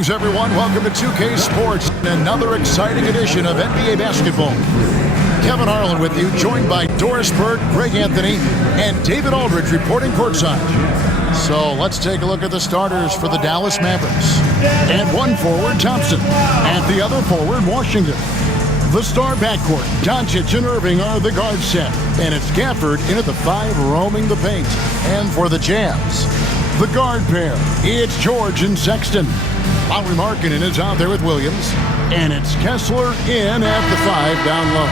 Greetings, everyone. Welcome to 2K Sports and another exciting edition of NBA basketball. Kevin Harlan with you, joined by Doris Bird, Greg Anthony, and David Aldridge reporting courtside. So let's take a look at the starters for the Dallas Mavericks. And one forward, Thompson. And the other forward, Washington. The star backcourt, Doncic and Irving are the guard set. And it's Gafford in at the 5 roaming the paint. And for the Jazz, the guard pair, it's George and Sexton. Lauri Markkanen is out there with Williams. And it's Kessler in at the 5 down low.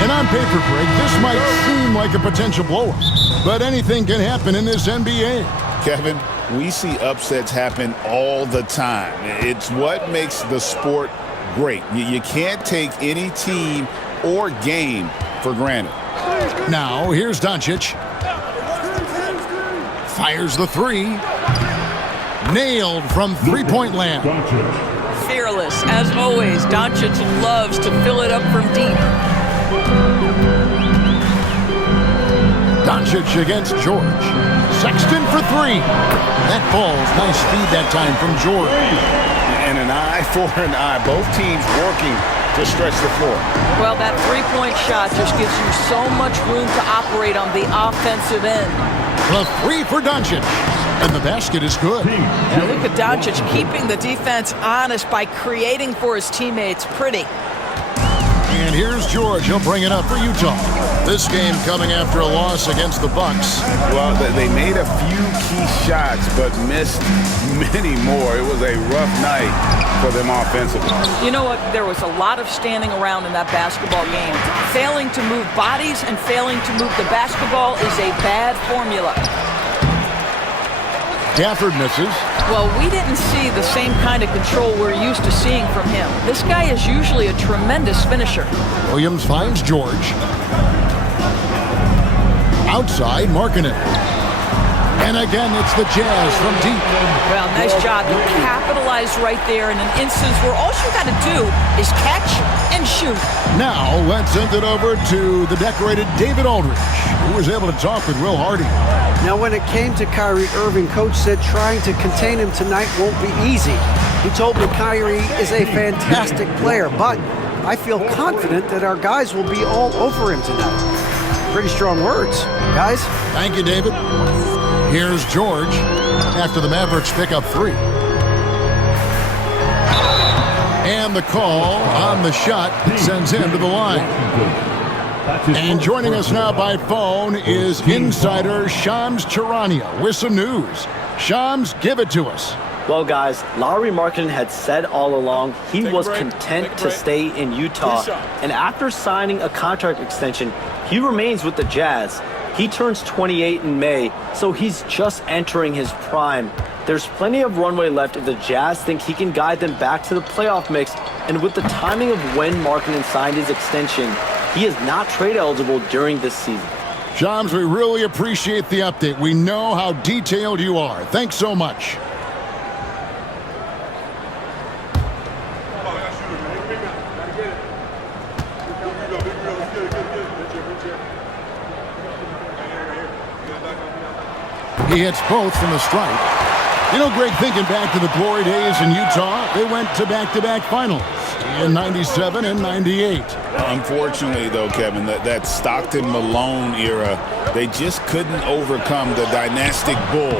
And on paper, Greg, this might seem like a potential blow-up. But anything can happen in this NBA. Kevin, we see upsets happen all the time. It's what makes the sport great. You can't take any team or game for granted. Now, here's Doncic. Fires the 3. Nailed from three-point land. Fearless, as always. Doncic loves to fill it up from deep. Doncic against George. Sexton for 3. That falls. Nice speed that time from George. And an eye for an eye. Both teams working to stretch the floor. Well, that three-point shot just gives you so much room to operate on the offensive end. The 3 for Doncic. And the basket is good. Now look at Doncic keeping the defense honest by creating for his teammates. Pretty. And here's George. He'll bring it up for Utah. This game coming after a loss against the Bucks. Well, they made a few key shots, but missed many more. It was a rough night for them offensively. You know what? There was a lot of standing around in that basketball game. Failing to move bodies and failing to move the basketball is a bad formula. Gafford misses. Well, we didn't see the same kind of control we're used to seeing from him. This guy is usually a tremendous finisher. Williams finds George. Outside, Markkanen. And again, it's the Jazz from deep. Well, nice job. You capitalized right there in an instance where all you got to do is catch and shoot. Now, let's send it over to the decorated David Aldridge, who was able to talk with Will Hardy. Now, when it came to Kyrie Irving, Coach said trying to contain him tonight won't be easy. He told me Kyrie is a fantastic player, but I feel confident that our guys will be all over him tonight. Pretty strong words, guys. Thank you, David. Here's George after the Mavericks pick up 3. And the call on the shot sends him to the line. And joining us now by phone is insider Shams Charania with some news. Shams, give it to us. Well, guys, Lauri Markkanen had said all along he was content to stay in Utah. And after signing a contract extension, he remains with the Jazz. He turns 28 in May, so he's just entering his prime. There's plenty of runway left if the Jazz think he can guide them back to the playoff mix. And with the timing of when Markkanen signed his extension, he is not trade eligible during this season. Shams, we really appreciate the update. We know how detailed you are. Thanks so much. He hits both from the stripe. You know, Greg, thinking back to the glory days in Utah, they went to back-to-back finals in 97 and 98. Unfortunately, though, Kevin, that Stockton-Malone era, they just couldn't overcome the dynastic Bulls.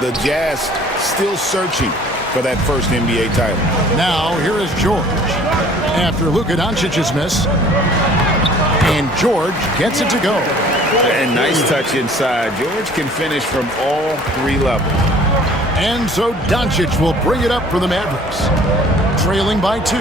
The Jazz still searching for that first NBA title. Now, here is George after Luka Doncic's miss. And George gets it to go. And nice touch inside. George can finish from all 3 levels. And so Doncic will bring it up for the Mavericks. Trailing by 2.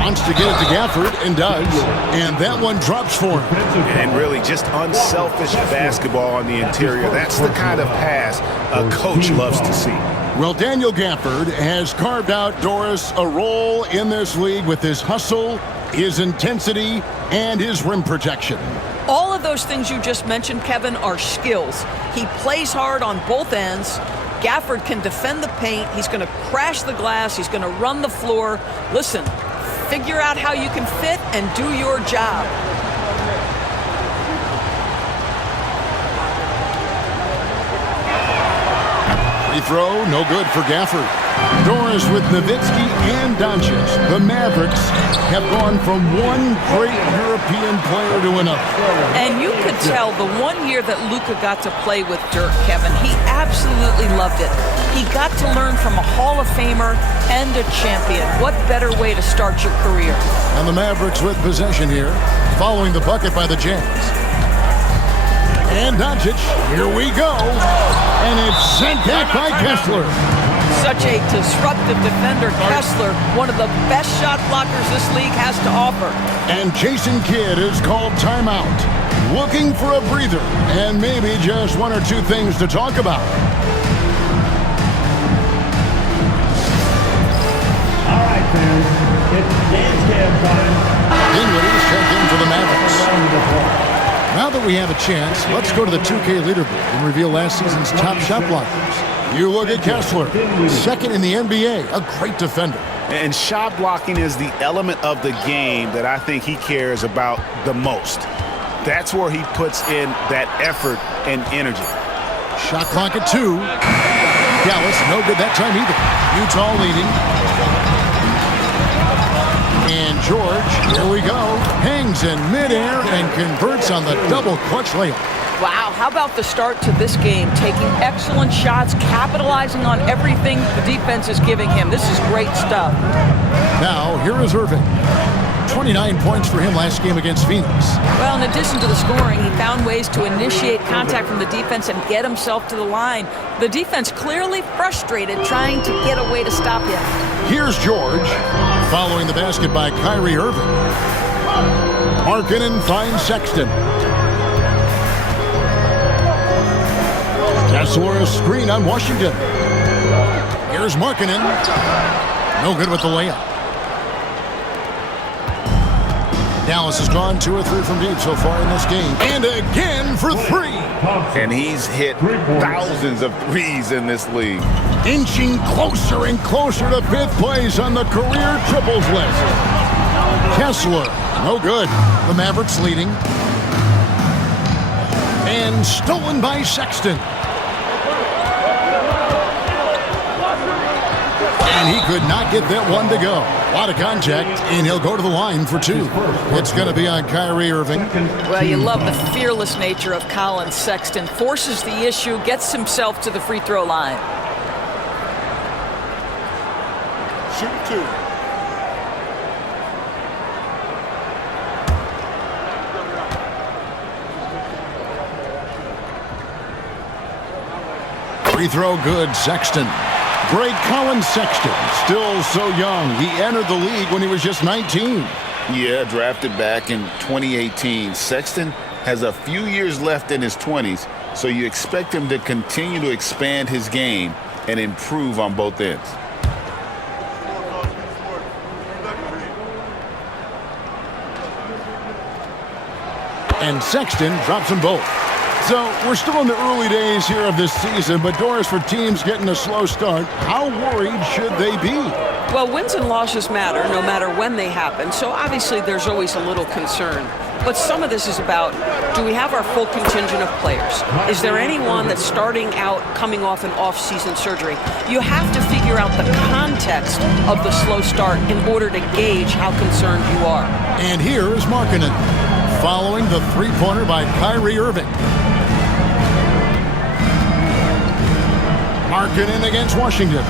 Wants to get it to Gafford and does. And that one drops for him. And really just unselfish basketball on the interior. That's the kind of pass a coach loves to see. Well, Daniel Gafford has carved out, Doris, a role in this league with his hustle, his intensity, and his rim protection. All of those things you just mentioned, Kevin, are skills. He plays hard on both ends. Gafford can defend the paint. He's going to crash the glass. He's going to run the floor. Listen, figure out how you can fit and do your job. Free throw, no good for Gafford. Doris with Nowitzki and Doncic. The Mavericks have gone from one great European player to another. And you could tell the 1 year that Luka got to play with Dirk, Kevin, he absolutely loved it. He got to learn from a Hall of Famer and a champion. What better way to start your career? And the Mavericks with possession here, following the bucket by the Jazz. And Doncic, here we go. And it's sent back by Kessler. Such a disruptive defender, Kessler, one of the best shot blockers this league has to offer. And Jason Kidd is called timeout, looking for a breather and maybe just one or two things to talk about. All right, fans, it's dance cam time. Dinwiddie is checked in for the Mavericks. Now that we have a chance, let's go to the 2K leaderboard and reveal last season's top shot blockers. You look at Kessler, second in the NBA, a great defender. And shot blocking is the element of the game that I think he cares about the most. That's where he puts in that effort and energy. Shot clock at 2. Dallas, no good that time either. Utah leading. And George, here we go, hangs in midair and converts on the double clutch layup. Wow, how about the start to this game? Taking excellent shots, capitalizing on everything the defense is giving him. This is great stuff. Now, here is Irving. 29 points for him last game against Phoenix. Well, in addition to the scoring, he found ways to initiate contact from the defense and get himself to the line. The defense clearly frustrated trying to get a way to stop him. Here's George, following the basket by Kyrie Irving. Markkanen finds Sexton. Kessler a screen on Washington. Here's Markkanen. No good with the layup. Dallas has gone 2 or 3 from deep so far in this game. And again for 3. And he's hit thousands of threes in this league. Inching closer and closer to 5th place on the career triples list. Kessler, no good. The Mavericks leading. And stolen by Sexton. And he could not get that one to go. A lot of contact, and he'll go to the line for 2. It's going to be on Kyrie Irving. Well, you love the fearless nature of Colin Sexton. Forces the issue, gets himself to the free throw line. Shoot 2. Free throw good, Sexton. Great Colin Sexton, still so young. He entered the league when he was just 19. Yeah, drafted back in 2018. Sexton has a few years left in his 20s, so you expect him to continue to expand his game and improve on both ends. And Sexton drops them both. So we're still in the early days here of this season, but Doris, for teams getting a slow start, how worried should they be? Well, wins and losses matter no matter when they happen, so obviously there's always a little concern. But some of this is about, do we have our full contingent of players? Is there anyone that's starting out coming off an off-season surgery? You have to figure out the context of the slow start in order to gauge how concerned you are. And here is Markkanen, following the three-pointer by Kyrie Irving. Markkanen against Washington.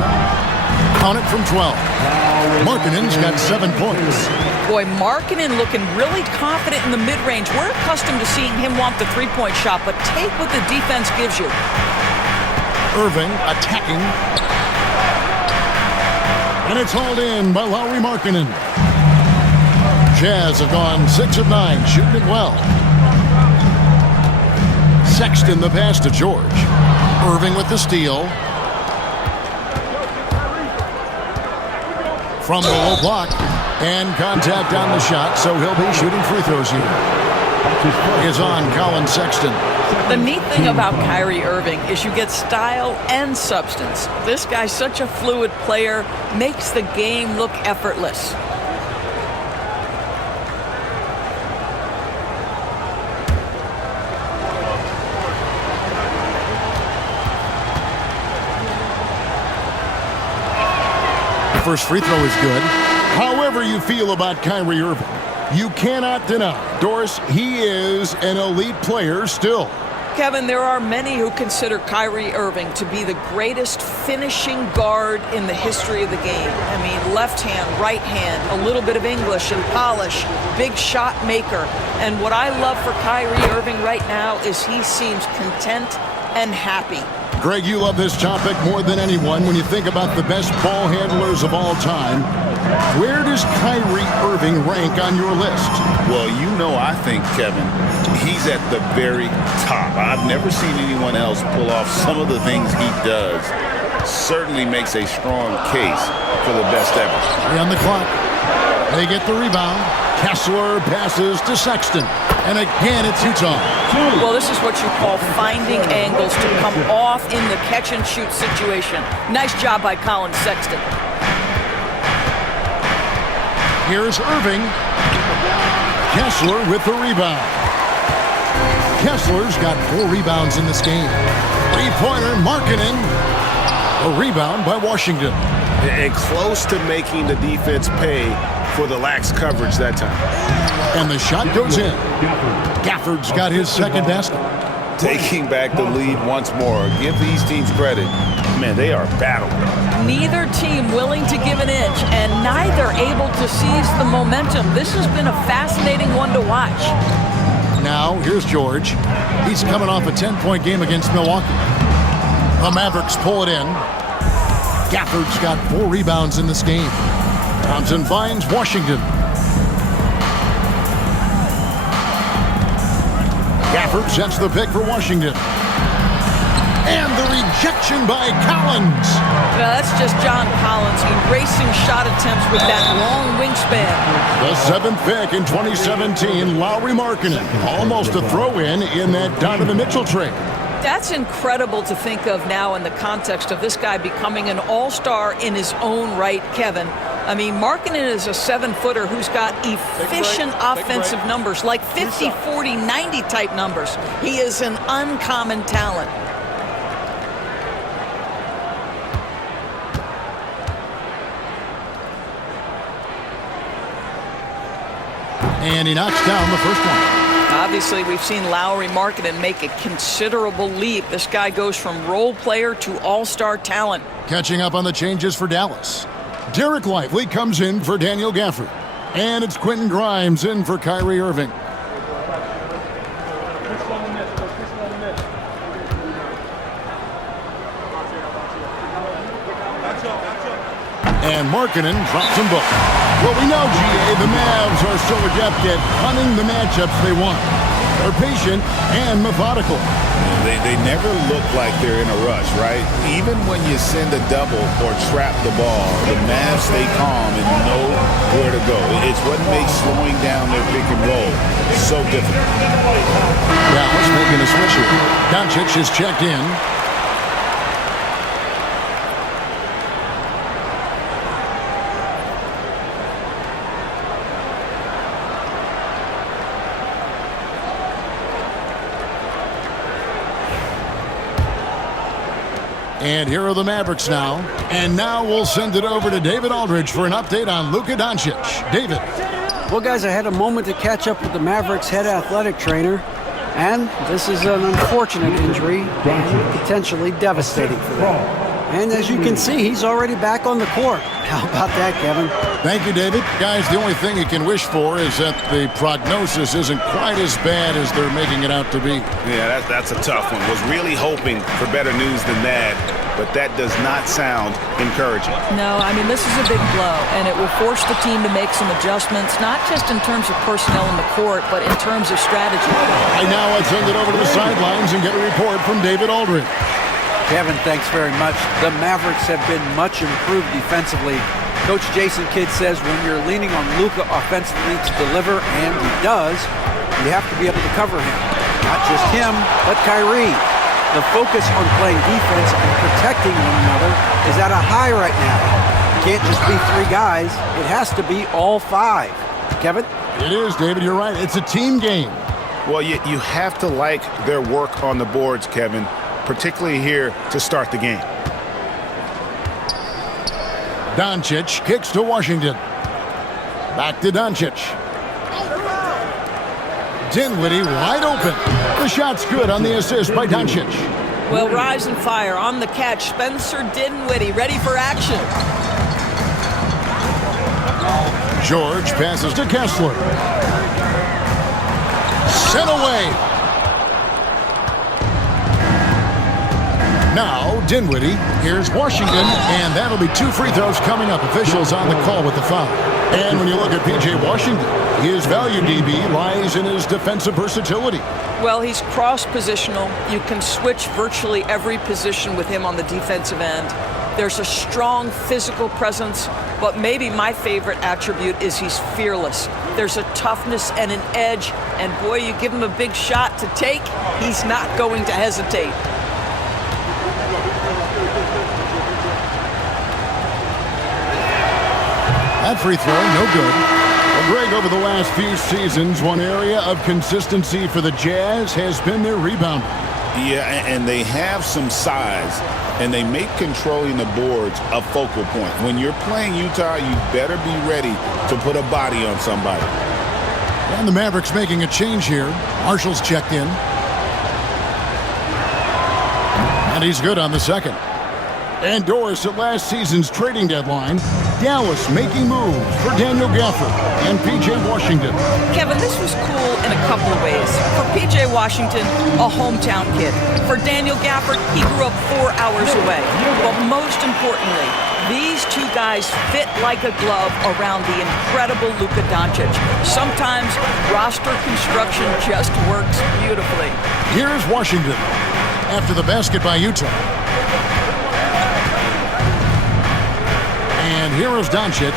Count it from 12. Markkanen's got 7 points. Boy, Markkanen looking really confident in the mid-range. We're accustomed to seeing him want the three-point shot, but take what the defense gives you. Irving attacking. And it's hauled in by Lauri Markkanen. Jazz have gone 6 of 9, shooting it well. Sexton the pass to George. Irving with the steal. From the low block, and contact on the shot, so he'll be shooting free throws here. Is on Colin Sexton. The neat thing about Kyrie Irving is you get style and substance. This guy's such a fluid player, makes the game look effortless. first free throw is good. However you feel about Kyrie Irving, you cannot deny, Doris, he is an elite player still. Kevin, there are many who consider Kyrie Irving to be the greatest finishing guard in the history of the game. I mean, left hand, right hand, a little bit of English and polish, big shot maker. And what I love for Kyrie Irving right now is he seems content and happy. Greg, you love this topic more than anyone when you think about the best ball handlers of all time. Where does Kyrie Irving rank on your list? Well, you know, I think, Kevin, he's at the very top. I've never seen anyone else pull off some of the things he does. Certainly makes a strong case for the best ever. 3 on the clock. They get the rebound. Kessler passes to Sexton. And again, it's Utah. Well, this is what you call finding angles to come off in the catch-and-shoot situation. Nice job by Colin Sexton. Here's Irving. Kessler with the rebound. Kessler's got 4 rebounds in this game. Three-pointer, Markkanen. A rebound by Washington. And close to making the defense pay for the lax coverage that time. And the shot goes in. Gafford's got his second basket. Taking back the lead once more. Give these teams credit. Man, they are battling. Neither team willing to give an inch, and neither able to seize the momentum. This has been a fascinating one to watch. Now, here's George. He's coming off a 10-point game against Milwaukee. The Mavericks pull it in. Gafford's got 4 rebounds in this game. Thompson finds Washington. Gafford sets the pick for Washington. And the rejection by Collins. Now, that's just John Collins erasing shot attempts with that long wingspan. The 7th pick in 2017, Lowry Markkanen. Almost a throw-in that Donovan Mitchell trade. That's incredible to think of now in the context of this guy becoming an all-star in his own right, Kevin. I mean, Markkanen is a 7-footer who's got efficient offensive numbers, like 50, 40, 90 type numbers. He is an uncommon talent. And he knocks down the first one. Obviously, we've seen Lowry Markkanen make a considerable leap. This guy goes from role player to all-star talent. Catching up on the changes for Dallas. Derek Lively comes in for Daniel Gafford. And it's Quentin Grimes in for Kyrie Irving. And Markkanen drops them both. Well, we know, GA, the Mavs are so adept at hunting the matchups they want. They're patient and methodical. They never look like they're in a rush, right? Even when you send a double or trap the ball, the Mavs stay calm and know where to go. It's what makes slowing down their pick and roll so difficult. Dallas making a switch here. Doncic is checked in. And here are the Mavericks now. And now we'll send it over to David Aldridge for an update on Luka Doncic. David. Well, guys, I had a moment to catch up with the Mavericks head athletic trainer. And this is an unfortunate injury and potentially devastating for them. And as you can see, he's already back on the court. How about that, Kevin? Thank you, David. Guys, the only thing you can wish for is that the prognosis isn't quite as bad as they're making it out to be. Yeah, that's a tough one. Was really hoping for better news than that, but that does not sound encouraging. No, I mean, this is a big blow, and it will force the team to make some adjustments, not just in terms of personnel in the court, but in terms of strategy. Right now, let's send it over to the sidelines and get a report from David Aldridge. Kevin, thanks very much. The Mavericks have been much improved defensively. Coach Jason Kidd says when you're leaning on Luka offensively to deliver, and he does, you have to be able to cover him. Not just him, but Kyrie. The focus on playing defense and protecting one another is at a high right now. It can't just be 3 guys. It has to be all 5. Kevin? It is, David. You're right. It's a team game. Well, you have to like their work on the boards, Kevin, particularly here to start the game. Doncic kicks to Washington. Back to Doncic. Dinwiddie wide open. The shot's good on the assist by Doncic. Well, rise and fire on the catch. Spencer Dinwiddie ready for action. George passes to Kessler. Sent away. Now Dinwiddie. Here's Washington, and that'll be 2 free throws coming up. Officials on the call with the foul. And when you look at P.J. Washington, his value, DB, lies in his defensive versatility. Well, he's cross-positional. You can switch virtually every position with him on the defensive end. There's a strong physical presence, but maybe my favorite attribute is he's fearless. There's a toughness and an edge, and boy, you give him a big shot to take, he's not going to hesitate. That free throw, no good. Well, Greg, over the last few seasons, one area of consistency for the Jazz has been their rebounding. Yeah, and they have some size, and they make controlling the boards a focal point. When you're playing Utah, you better be ready to put a body on somebody. And the Mavericks making a change here. Marshall's checked in. And he's good on the second. And Doris, at last season's trading deadline, Dallas making moves for Daniel Gafford and P.J. Washington. Kevin, this was cool in a couple of ways. For P.J. Washington, a hometown kid. For Daniel Gafford, he grew up 4 hours away. But most importantly, these two guys fit like a glove around the incredible Luka Doncic. Sometimes roster construction just works beautifully. Here's Washington after the basket by Utah. And here is Doncic.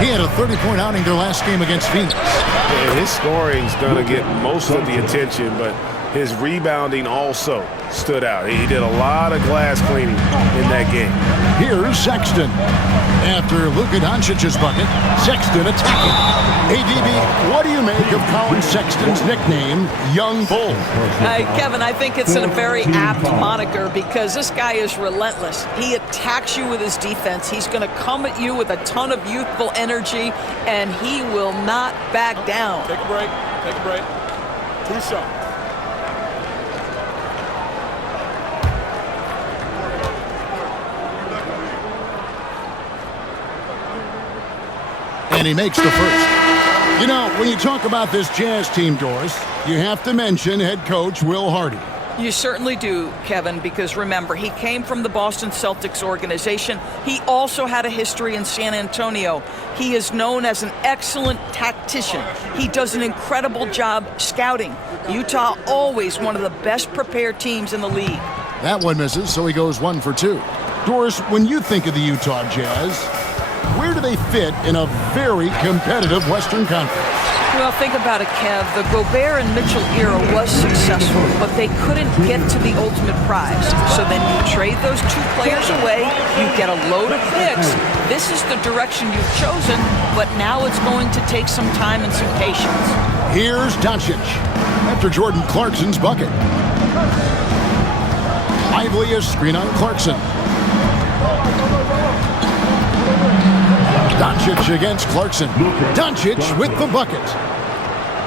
He had a 30-point outing their last game against Phoenix. Yeah, his scoring's going to get most of the attention, but his rebounding also stood out. He did a lot of glass cleaning in that game. Here's Sexton. After Luka Doncic's bucket, Sexton attacking. Hey, DB, what do you make of Colin Sexton's nickname, Young Bull? Kevin, I think it's a very apt moniker because this guy is relentless. He attacks you with his defense. He's going to come at you with a ton of youthful energy, and he will not back down. Take a break. Take a break. 2 shots. And he makes the first. You know, when you talk about this Jazz team, Doris, you have to mention head coach Will Hardy. You certainly do, Kevin, because remember, he came from the Boston Celtics organization. He also had a history in San Antonio. He is known as an excellent tactician. He does an incredible job scouting. Utah always one of the best prepared teams in the league. That one misses, so he goes 1 for 2. Doris, when you think of the Utah Jazz, where do they fit in a very competitive Western Conference? Well, think about it, Kev. The Gobert and Mitchell era was successful, but they couldn't get to the ultimate prize. So then you trade those 2 players away, you get a load of picks. This is the direction you've chosen, but now it's going to take some time and some patience. Here's Doncic after Jordan Clarkson's bucket. Lively a screen on Clarkson. Doncic against Clarkson. Doncic with the bucket.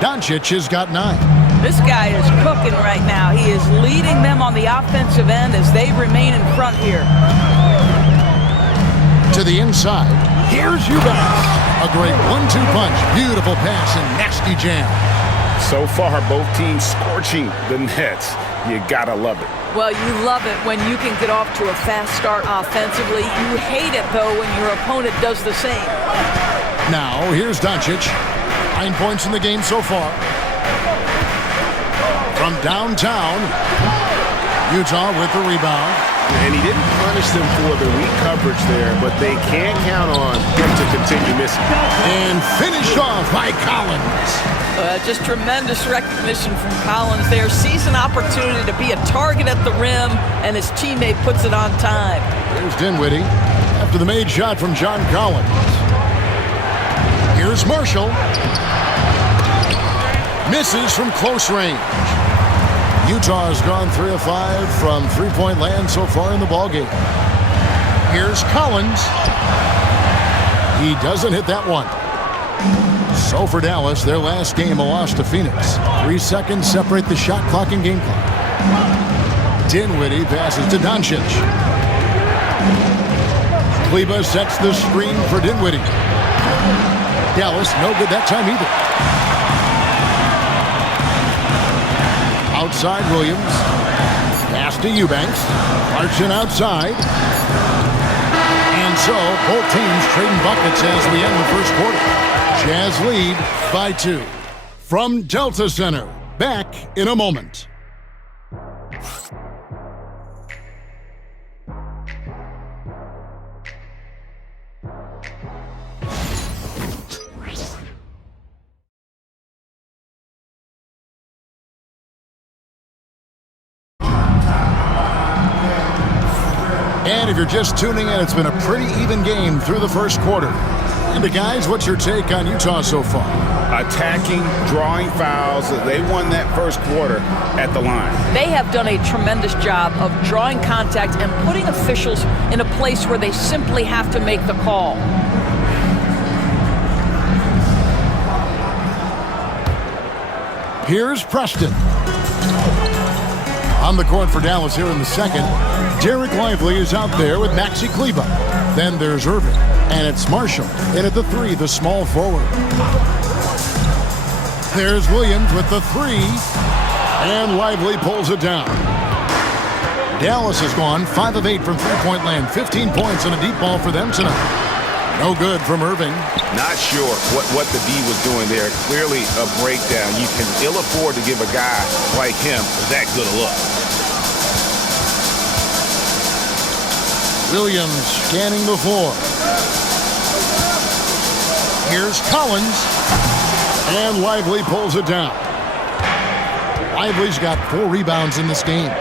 Doncic has got 9. This guy is cooking right now. He is leading them on the offensive end as they remain in front here. To the inside. Here's Eubanks. A great 1-2 punch. Beautiful pass and nasty jam. So far, both teams scorching the Nets. You gotta love it. Well, you love it when you can get off to a fast start offensively. You hate it, though, when your opponent does the same. Now, here's Doncic. 9 points in the game so far. From downtown, Utah with the rebound. And he didn't punish them for the weak coverage there, but they can't count on him to continue missing. And finished off by Collins. Just tremendous recognition from Collins there. Sees an opportunity to be a target at the rim, and his teammate puts it on time. Here's Dinwiddie after the made shot from John Collins. Here's Marshall. Misses from close range. Utah has gone 3 of 5 from three-point land so far in the ballgame. Here's Collins. He doesn't hit that one. So for Dallas, their last game, a loss to Phoenix. 3 seconds separate the shot clock and game clock. Dinwiddie passes to Doncic. Kleber sets the screen for Dinwiddie. Dallas, no good that time either. Outside Williams. Pass to Eubanks. Clarkson outside. And so, both teams trading buckets as we end the first quarter. Jazz lead by 2. From Delta Center, back in a moment. And if you're just tuning in, it's been a pretty even game through the first quarter. And guys, what's your take on Utah so far? Attacking, drawing fouls. They won that first quarter at the line. They have done a tremendous job of drawing contact and putting officials in a place where they simply have to make the call. Here's Preston. On the court for Dallas here in the second. Derek Lively is out there with Maxi Kleber. Then there's Irving. And it's Marshall. In at the 3, the small forward. There's Williams with the 3. And Lively pulls it down. Dallas has gone 5 of 8 from three-point land. 15 points and a deep ball for them tonight. No good from Irving. Not sure what the D was doing there. Clearly a breakdown. You can ill afford to give a guy like him that good a look. Williams scanning the floor. Here's Collins. And Lively pulls it down. Lively's got 4 rebounds in this game.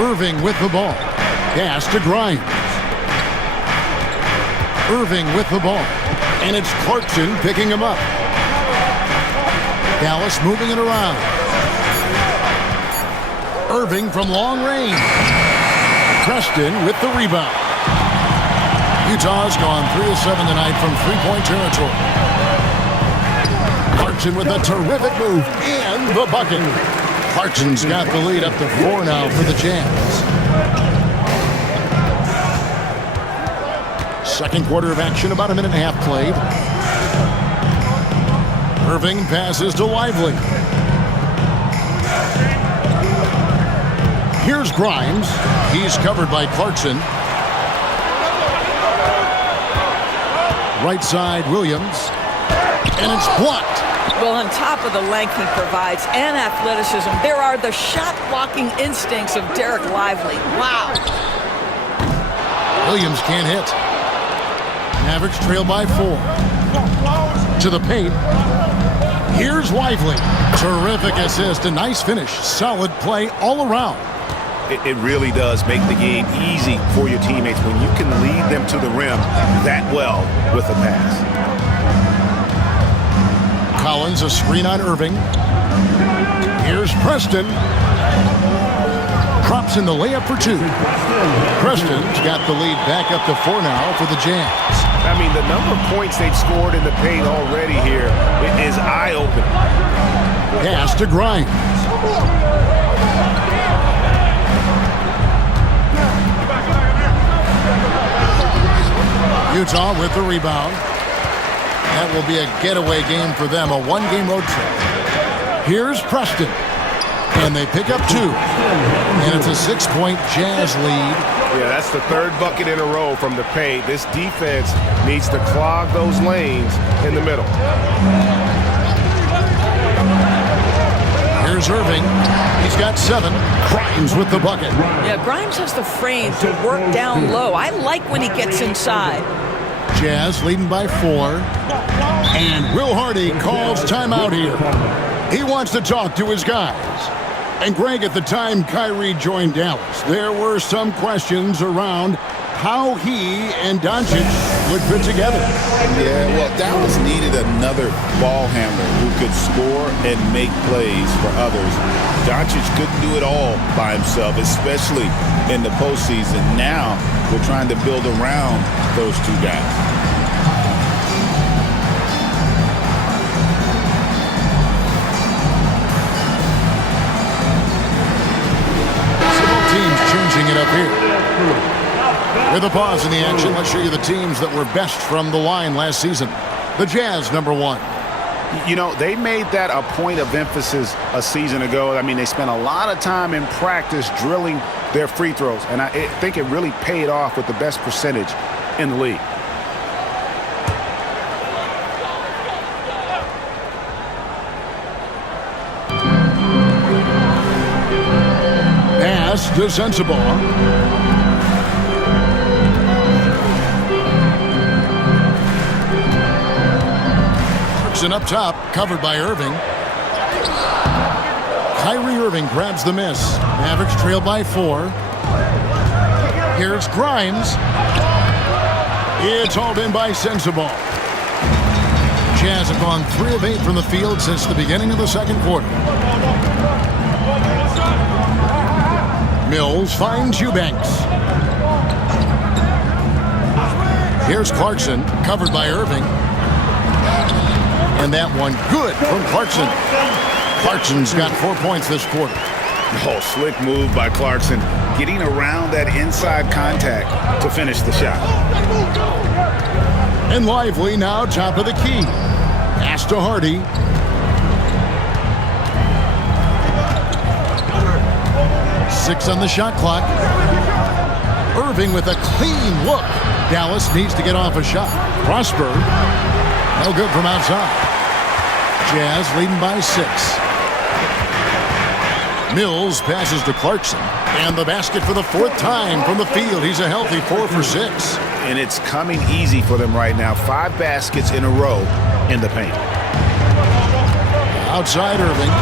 Irving with the ball. Pass to Grimes. Irving with the ball. And it's Clarkson picking him up. Dallas moving it around. Irving from long range. Preston with the rebound. Utah's gone 3 of 7 tonight from three-point territory. Clarkson with a terrific move and the bucket. Clarkson's got the lead up to 4 now for the Jazz. Second quarter of action, about a minute and a half played. Irving passes to Lively. Here's Grimes. He's covered by Clarkson. Right side, Williams. And it's blocked. Well, on top of the length he provides and athleticism, there are the shot-blocking instincts of Derek Lively. Wow. Williams can't hit. Mavericks trail by 4. To the paint. Here's Lively. Terrific assist, a nice finish. Solid play all around. It really does make the game easy for your teammates when you can lead them to the rim that well with a pass. Collins, a screen on Irving. Here's Preston. Drops in the layup for 2. Preston's got the lead back up to 4 now for the Jazz. I mean, the number of points they've scored in the paint already here is eye-opening. Pass to Grimes. Utah with the rebound. That will be a getaway game for them, a one-game road trip. Here's Preston. And they pick up 2. And it's a 6-point Jazz lead. Yeah, that's the 3rd bucket in a row from the paint. This defense needs to clog those lanes in the middle. Here's Irving. He's got 7. Grimes with the bucket. Yeah, Grimes has the frame to work down low. I like when he gets inside. Jazz leading by 4. And Will Hardy calls timeout here. He wants to talk to his guys. And Greg, at the time Kyrie joined Dallas, there were some questions around how he and Doncic would fit together. Yeah, well, Dallas needed another ball handler who could score and make plays for others. Doncic couldn't do it all by himself, especially in the postseason. Now we're trying to build around those two guys. Changing it up here. With a pause in the action, let's show you the teams that were best from the line last season. The Jazz, #1. You know, they made that a point of emphasis a season ago. I mean, they spent a lot of time in practice drilling their free throws, and I think it really paid off with the best percentage in the league. Pass to Sensabaugh. Clarkson up top, covered by Irving. Kyrie Irving grabs the miss. Mavericks trail by 4. Here's Grimes. It's hauled in by Sensabaugh. Jazz have gone 3 of 8 from the field since the beginning of the second quarter. Mills finds Eubanks. Here's Clarkson, covered by Irving. And that one good from Clarkson. Clarkson's got 4 points this quarter. Oh, slick move by Clarkson, getting around that inside contact to finish the shot. And Lively now top of the key. Pass to Hardy. Six on the shot clock. Irving with a clean look. Dallas needs to get off a shot. Prosper. No good from outside. Jazz leading by 6. Mills passes to Clarkson. And the basket for the 4th time from the field. He's a healthy 4 for 6. And it's coming easy for them right now. 5 baskets in a row in the paint. Outside Irving.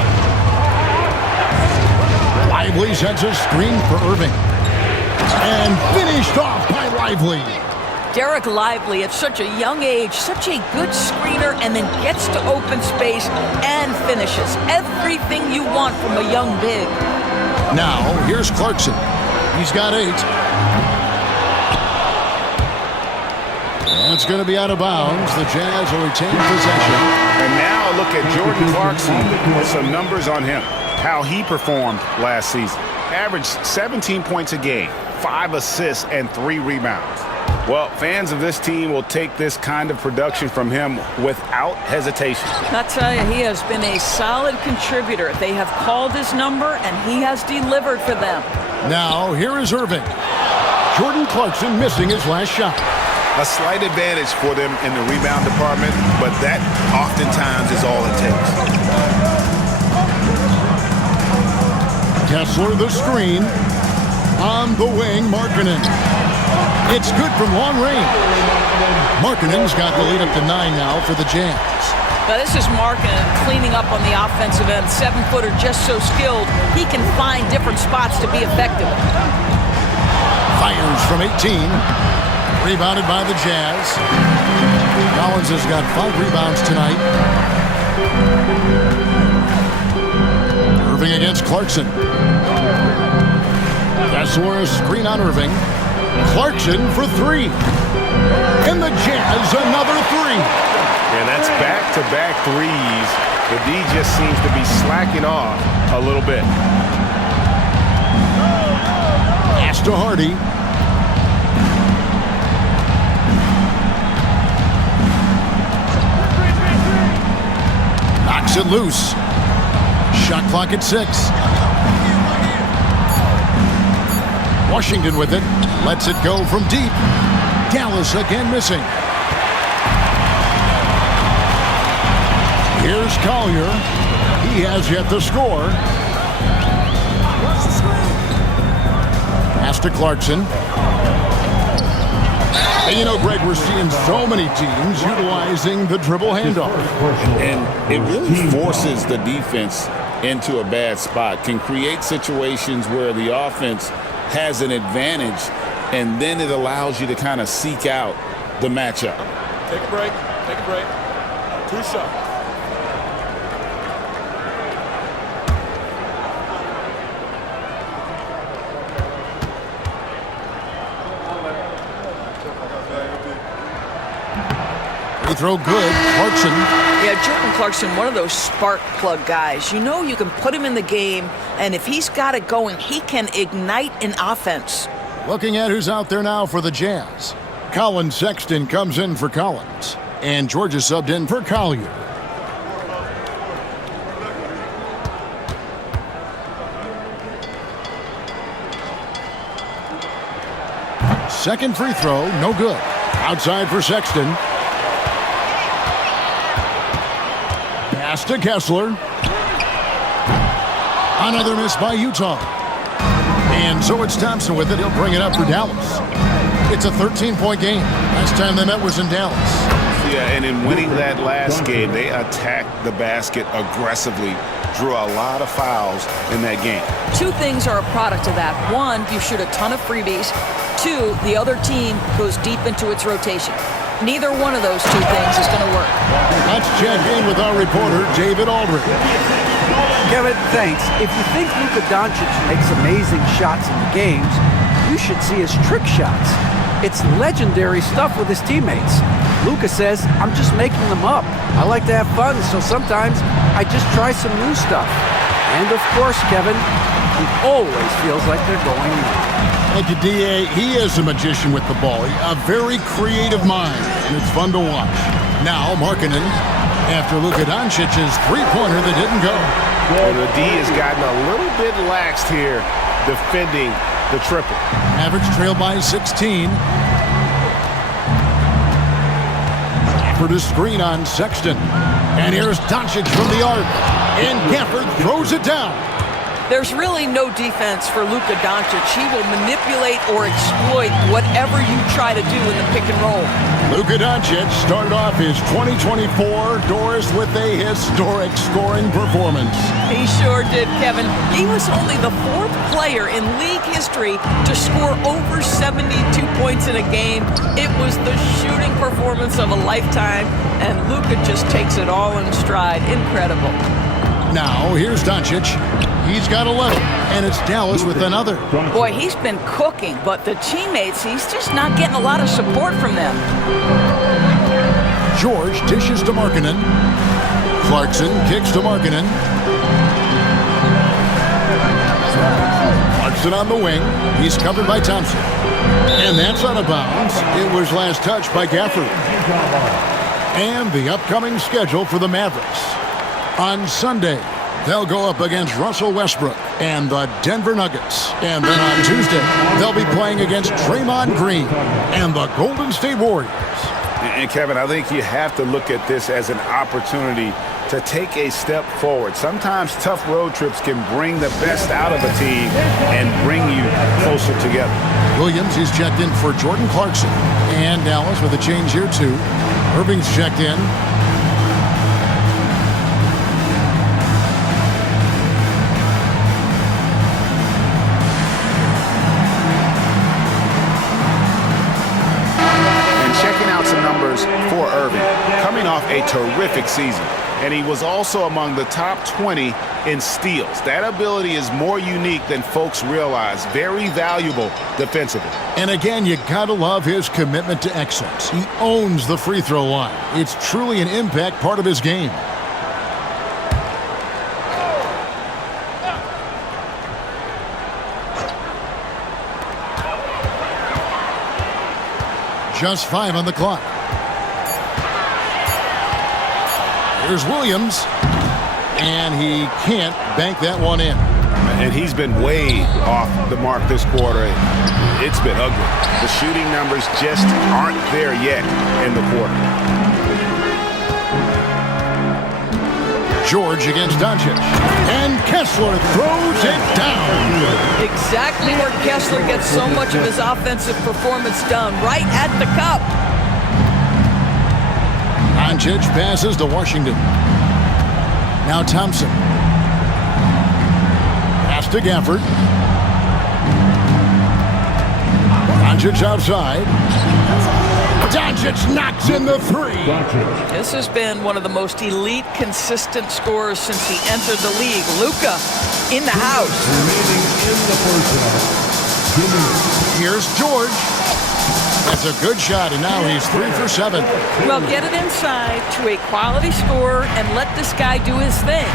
Lively sets a screen for Irving. And finished off by Lively. Derek Lively at such a young age, such a good screener, and then gets to open space and finishes. Everything you want from a young big. Now, here's Clarkson. He's got 8. That's going to be out of bounds. The Jazz will retain possession. And now look at Jordan Clarkson. Some numbers on him. How he performed last season. Averaged 17 points a game, 5 assists, and 3 rebounds. Well, fans of this team will take this kind of production from him without hesitation. I tell you, he has been a solid contributor. They have called his number, and he has delivered for them. Now, here is Irving. Jordan Clarkson missing his last shot. A slight advantage for them in the rebound department, but that oftentimes is all it takes. Kessler the screen. On the wing, Markkanen. It's good from long range. Markkanen's got the lead up to 9 now for the Jazz. Now this is Markkanen cleaning up on the offensive end. 7-footer, just so skilled. He can find different spots to be effective. Fires from 18. Rebounded by the Jazz. Collins has got 5 rebounds tonight. Irving against Clarkson. Kessler screen on Irving. Clarkson for 3. And the Jazz another 3. And that's back-to-back threes. The D just seems to be slacking off a little bit. Pass to Hardy. Knocks it loose. Shot clock at 6. Washington with it. Lets it go from deep. Dallas again missing. Here's Collier. He has yet to score. Pass to Clarkson. And you know, Greg, we're seeing so many teams utilizing the dribble handoff. And it really forces the defense into a bad spot. Can create situations where the offense has an advantage and then it allows you to kind of seek out the matchup. Take a break. Take a break. 2 shots. Free throw good. Clarkson. Yeah, Jordan Clarkson, one of those spark plug guys. You know you can put him in the game, and if he's got it going, he can ignite an offense. Looking at who's out there now for the Jazz. Colin Sexton comes in for Collins. And Georgia subbed in for Collier. Second free throw, no good. Outside for Sexton. Pass to Kessler. Another miss by Utah. And so it's Thompson with it. He'll bring it up for Dallas. It's a 13-point game. Last time they met was in Dallas. Yeah, and in winning that last game, they attacked the basket aggressively, drew a lot of fouls in that game. 2 things are a product of that. 1, you shoot a ton of freebies. 2, the other team goes deep into its rotation. Neither one of those 2 things is going to work. Let's check in with our reporter, David Aldridge. Kevin, thanks. If you think Luka Doncic makes amazing shots in the games, you should see his trick shots. It's legendary stuff with his teammates. Luka says, I'm just making them up. I like to have fun, so sometimes I just try some new stuff. And of course, Kevin, he always feels like they're going wrong. Thank you, D.A. He is a magician with the ball. A very creative mind, and it's fun to watch. Now, Markkanen, after Luka Doncic's three-pointer that didn't go. Well, the D has gotten a little bit laxed here defending the triple. Mavericks trail by 16. Gafford a screen on Sexton. And here's Doncic from the arc. And Gafford throws it down. There's really no defense for Luka Doncic. He will manipulate or exploit whatever you try to do in the pick and roll. Luka Doncic started off his 2024 doors with a historic scoring performance. He sure did, Kevin. He was only the 4th player in league history to score over 72 points in a game. It was the shooting performance of a lifetime, and Luka just takes it all in stride. Incredible. Now, here's Doncic. He's got 11, and it's Dallas with another. Boy, he's been cooking, but the teammates, he's just not getting a lot of support from them. George dishes to Markkanen. Clarkson kicks to Markkanen. Clarkson on the wing. He's covered by Thompson. And that's out of bounds. It was last touched by Gafford. And the upcoming schedule for the Mavericks. On Sunday, they'll go up against Russell Westbrook and the Denver Nuggets. And then on Tuesday, they'll be playing against Draymond Green and the Golden State Warriors. And Kevin, I think you have to look at this as an opportunity to take a step forward. Sometimes tough road trips can bring the best out of a team and bring you closer together. Williams is checked in for Jordan Clarkson. And Dallas with a change here too. Irving's checked in. For Irving, coming off a terrific season, and he was also among the top 20 in steals. That ability is more unique than folks realize. Very valuable defensively. And again, you gotta love his commitment to excellence. He owns the free throw line. It's truly an impact part of his game. Just 5 on the clock. Here's Williams, and he can't bank that one in. And he's been way off the mark this quarter. It's been ugly. The shooting numbers just aren't there yet in the quarter. George against Doncic. And Kessler throws it down. Exactly where Kessler gets so much of his offensive performance done, right at the cup. Doncic passes to Washington. Now Thompson. Pass to Gafford. Doncic outside. Doncic knocks in the three. This has been one of the most elite, consistent scorers since he entered the league. Luka in the house. Remaining in the first half. Here's George. That's a good shot, and now he's 3 for 7. Well, get it inside to a quality scorer and let this guy do his thing.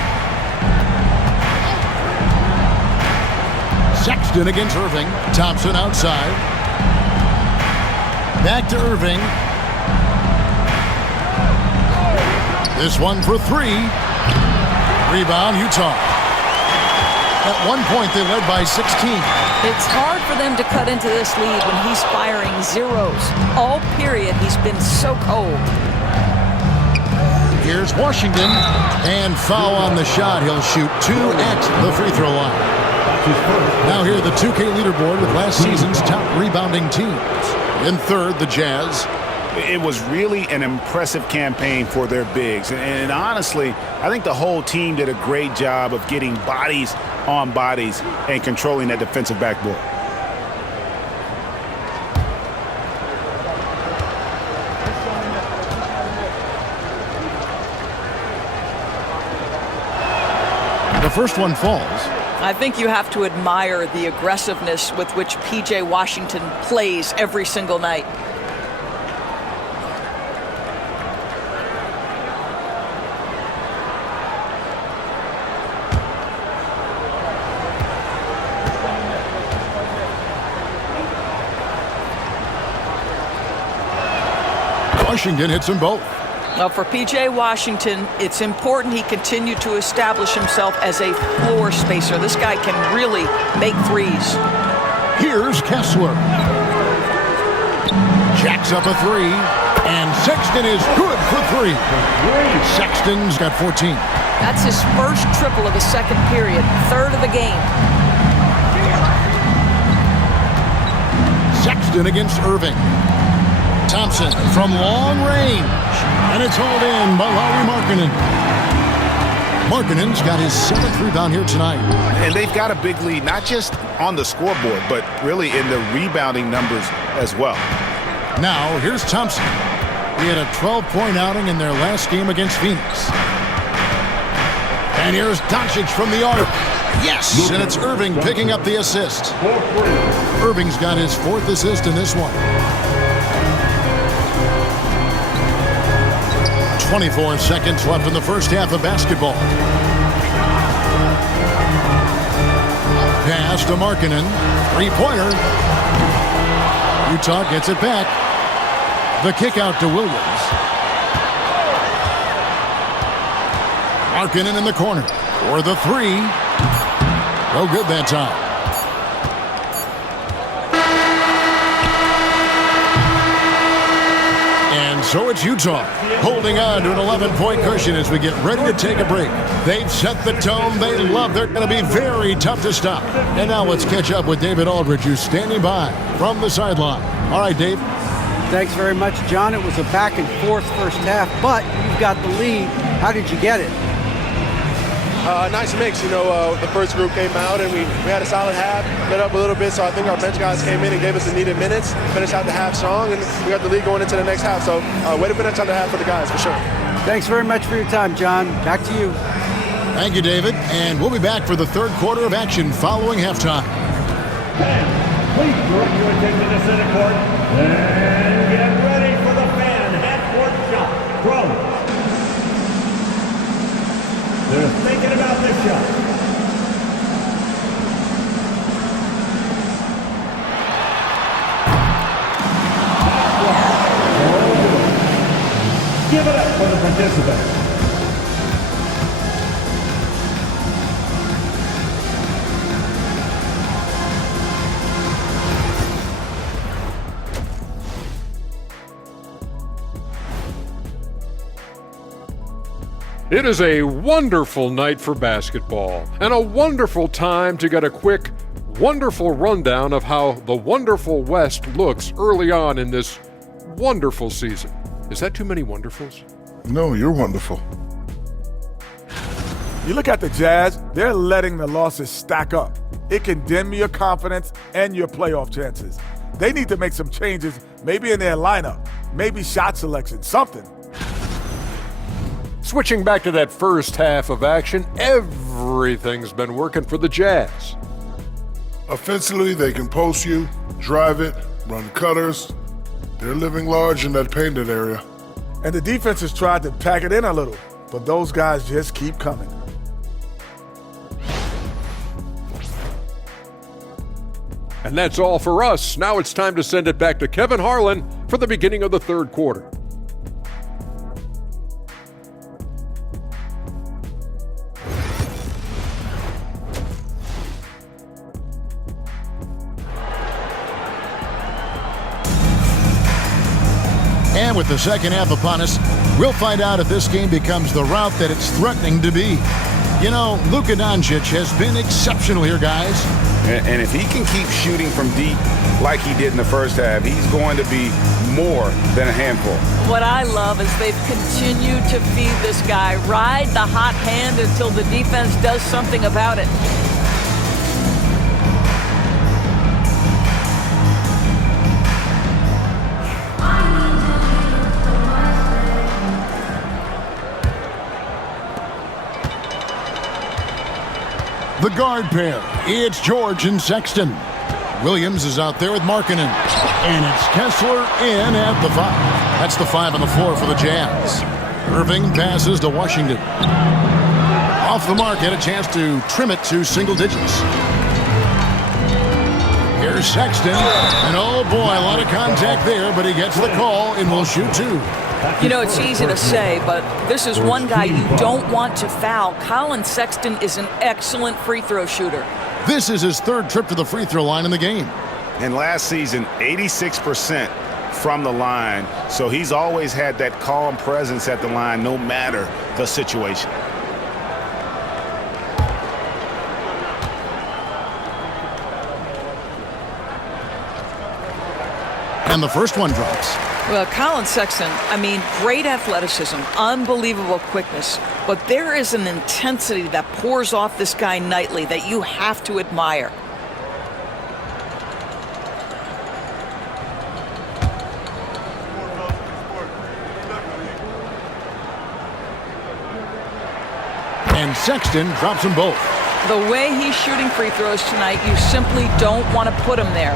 Sexton against Irving. Thompson outside. Back to Irving. This one for 3. Rebound, Utah. At one point, they led by 16. It's hard for them to cut into this lead when he's firing zeros. All period, he's been so cold. Here's Washington. And foul on the shot. He'll shoot 2 at the free throw line. Now here the 2K leaderboard with last season's top rebounding teams. In third, the Jazz. It was really an impressive campaign for their bigs. And honestly, I think the whole team did a great job of getting bodies on bodies and controlling that defensive backboard. The first one falls. I think you have to admire the aggressiveness with which P.J. Washington plays every single night. Washington hits them both. Now for P.J. Washington, it's important he continue to establish himself as a floor spacer. This guy can really make threes. Here's Kessler. Jacks up a 3. And Sexton is good for 3. Sexton's got 14. That's his first triple of the second period, third of the game. Sexton against Irving. Thompson from long range. And it's hauled in by Lauri Markkanen. Markkanen's got his 7th rebound here tonight. And they've got a big lead, not just on the scoreboard, but really in the rebounding numbers as well. Now, here's Thompson. He had a 12-point outing in their last game against Phoenix. And here's Doncic from the arc. Yes! And it's Irving picking up the assist. Irving's got his 4th assist in this one. 24 seconds left in the first half of basketball. Pass to Markkanen. 3-pointer. Utah gets it back. The kick out to Williams. Markkanen in the corner for the 3. No good that time. So it's Utah holding on to an 11-point cushion as we get ready to take a break. They've set the tone they love. They're going to be very tough to stop. And now let's catch up with David Aldridge, who's standing by from the sideline. All right, Dave. Thanks very much, John. It was a back and forth first half, but you've got the lead. How did you get it? Nice mix. The first group came out and we had a solid half, lit up a little bit, so I think our bench guys came in and gave us the needed minutes, finished out the half strong, and we got the lead going into the next half. So way to finish out the half for the guys, for sure. Thanks very much for your time, John. Back to you. Thank you, David. And we'll be back for the third quarter of action following halftime. Please direct your attention to center court and get ready for the fan half-court shot from. They're thinking about this shot. Give it up for the participants. It is a wonderful night for basketball and a wonderful time to get a quick, wonderful rundown of how the wonderful West looks early on in this wonderful season. Is that too many wonderfuls? No, you're wonderful. You look at the Jazz, they're letting the losses stack up. It can dim your confidence and your playoff chances. They need to make some changes, maybe in their lineup, maybe shot selection, something. Switching back to that first half of action, everything's been working for the Jazz. Offensively, they can post you, drive it, run cutters. They're living large in that painted area. And the defense has tried to pack it in a little, but those guys just keep coming. And that's all for us. Now it's time to send it back to Kevin Harlan for the beginning of the third quarter. And with the second half upon us, we'll find out if this game becomes the route that it's threatening to be. You know, Luka Doncic has been exceptional here, guys. And if he can keep shooting from deep like he did in the first half, he's going to be more than a handful. What I love is they've continued to feed this guy, ride the hot hand until the defense does something about it. The guard pair, it's George and Sexton. Williams is out there with Markkanen. And it's Kessler in at the 5. That's the 5 on the floor for the Jazz. Irving passes to Washington. Off the mark, had a chance to trim it to single digits. Here's Sexton. And oh boy, a lot of contact there, but he gets the call and will shoot 2. You know, it's easy to say, but this is one guy you don't want to foul. Colin Sexton is an excellent free throw shooter. This is his 3rd trip to the free throw line in the game. And last season, 86% from the line. So he's always had that calm presence at the line no matter the situation. And the first one drops. Well, Colin Sexton, I mean, great athleticism, unbelievable quickness, but there is an intensity that pours off this guy nightly that you have to admire. And Sexton drops them both. The way he's shooting free throws tonight, you simply don't want to put him there.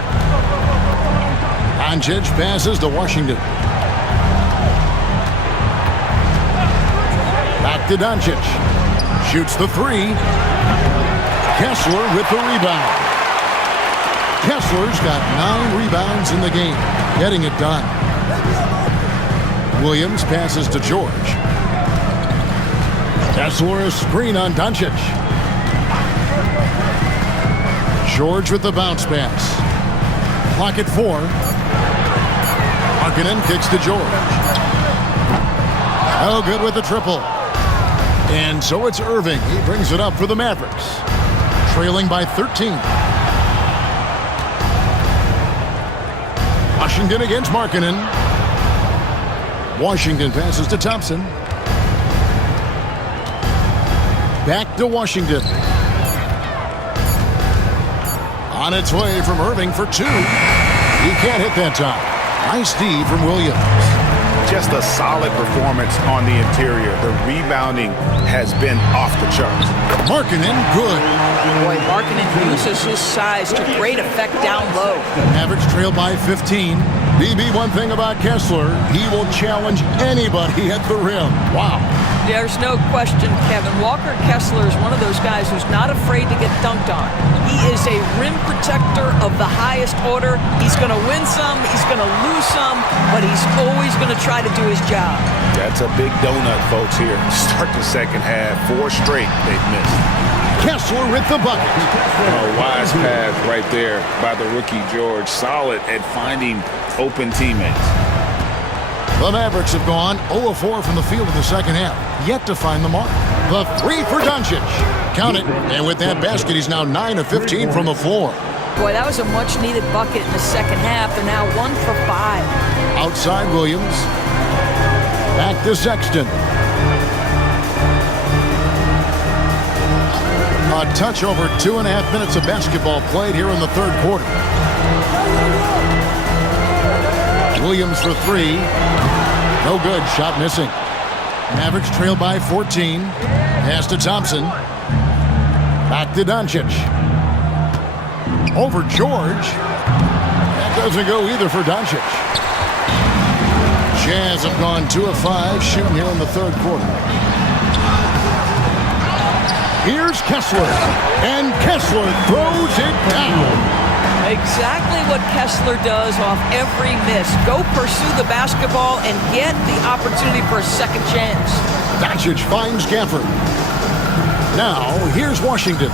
Doncic passes to Washington. Back to Doncic. Shoots the 3. Kessler with the rebound. Kessler's got 9 rebounds in the game, getting it done. Williams passes to George. Kessler a screen on Doncic. George with the bounce pass. Clock at 4. Markkanen kicks to George. Oh, good with the triple. And so it's Irving. He brings it up for the Mavericks. Trailing by 13. Washington against Markkanen. Washington passes to Thompson. Back to Washington. On its way from Irving for 2. He can't hit that time. Nice D from Williams. Just a solid performance on the interior. The rebounding has been off the charts. Markkanen, good. Boy, Markkanen uses his size to great effect down low. Mavericks trail by 15. BB, one thing about Kessler, he will challenge anybody at the rim. Wow. There's no question, Kevin. Walker Kessler is one of those guys who's not afraid to get dunked on. He is a rim protector of the highest order. He's going to win some, he's going to lose some, but he's always going to try to do his job. That's a big donut, folks, here. Start the second half. 4 straight they've missed. Kessler with the bucket. A wise pass right there by the rookie George. Solid at finding open teammates. The Mavericks have gone 0-4 from the field in the second half, yet to find the mark. The 3 for Doncic. Count it. And with that basket, he's now 9 of 15 from the floor. Boy, that was a much-needed bucket in the second half. They're now 1 for 5. Outside Williams. Back to Sexton. A touch over 2.5 minutes of basketball played here in the third quarter. Williams for three. No good. Shot missing. Mavericks trail by 14. Pass to Thompson. Back to Doncic. Over George. That doesn't go either for Doncic. Jazz have gone 2 of 5 shooting here in the third quarter. Here's Kessler. And Kessler throws it down. Exactly what Kessler does off every miss. Go pursue the basketball and get the opportunity for a second chance. Doncic finds Gafford. Now, here's Washington.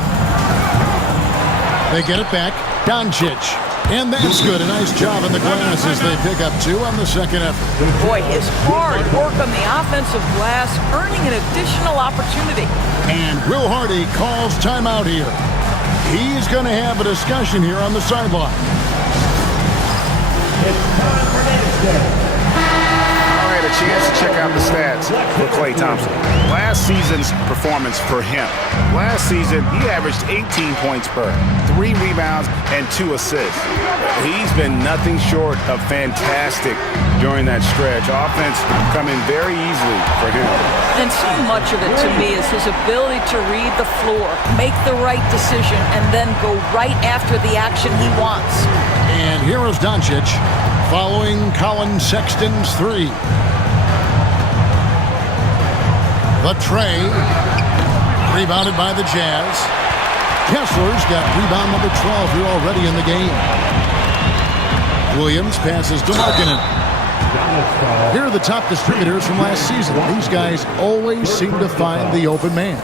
They get it back. Doncic. And that's good. A nice job in the glass as they pick up 2 on the second effort. Boy, his hard work on the offensive glass, earning an additional opportunity. And Will Hardy calls timeout here. He's going to have a discussion here on the sideline. I had a chance to check out the stats for Klay Thompson. Last season's performance for him. Last season, he averaged 18 points per, 3 rebounds, and 2 assists. He's been nothing short of fantastic during that stretch. Offense coming very easily for him. And so much of it to me is his ability to read the floor, make the right decision, and then go right after the action he wants. And here is Doncic following Colin Sexton's 3. The tray, rebounded by the Jazz. Kessler's got rebound number 12 here already in the game. Williams passes to Markkanen. Here are the top distributors from last season. These guys always seem to find the open man.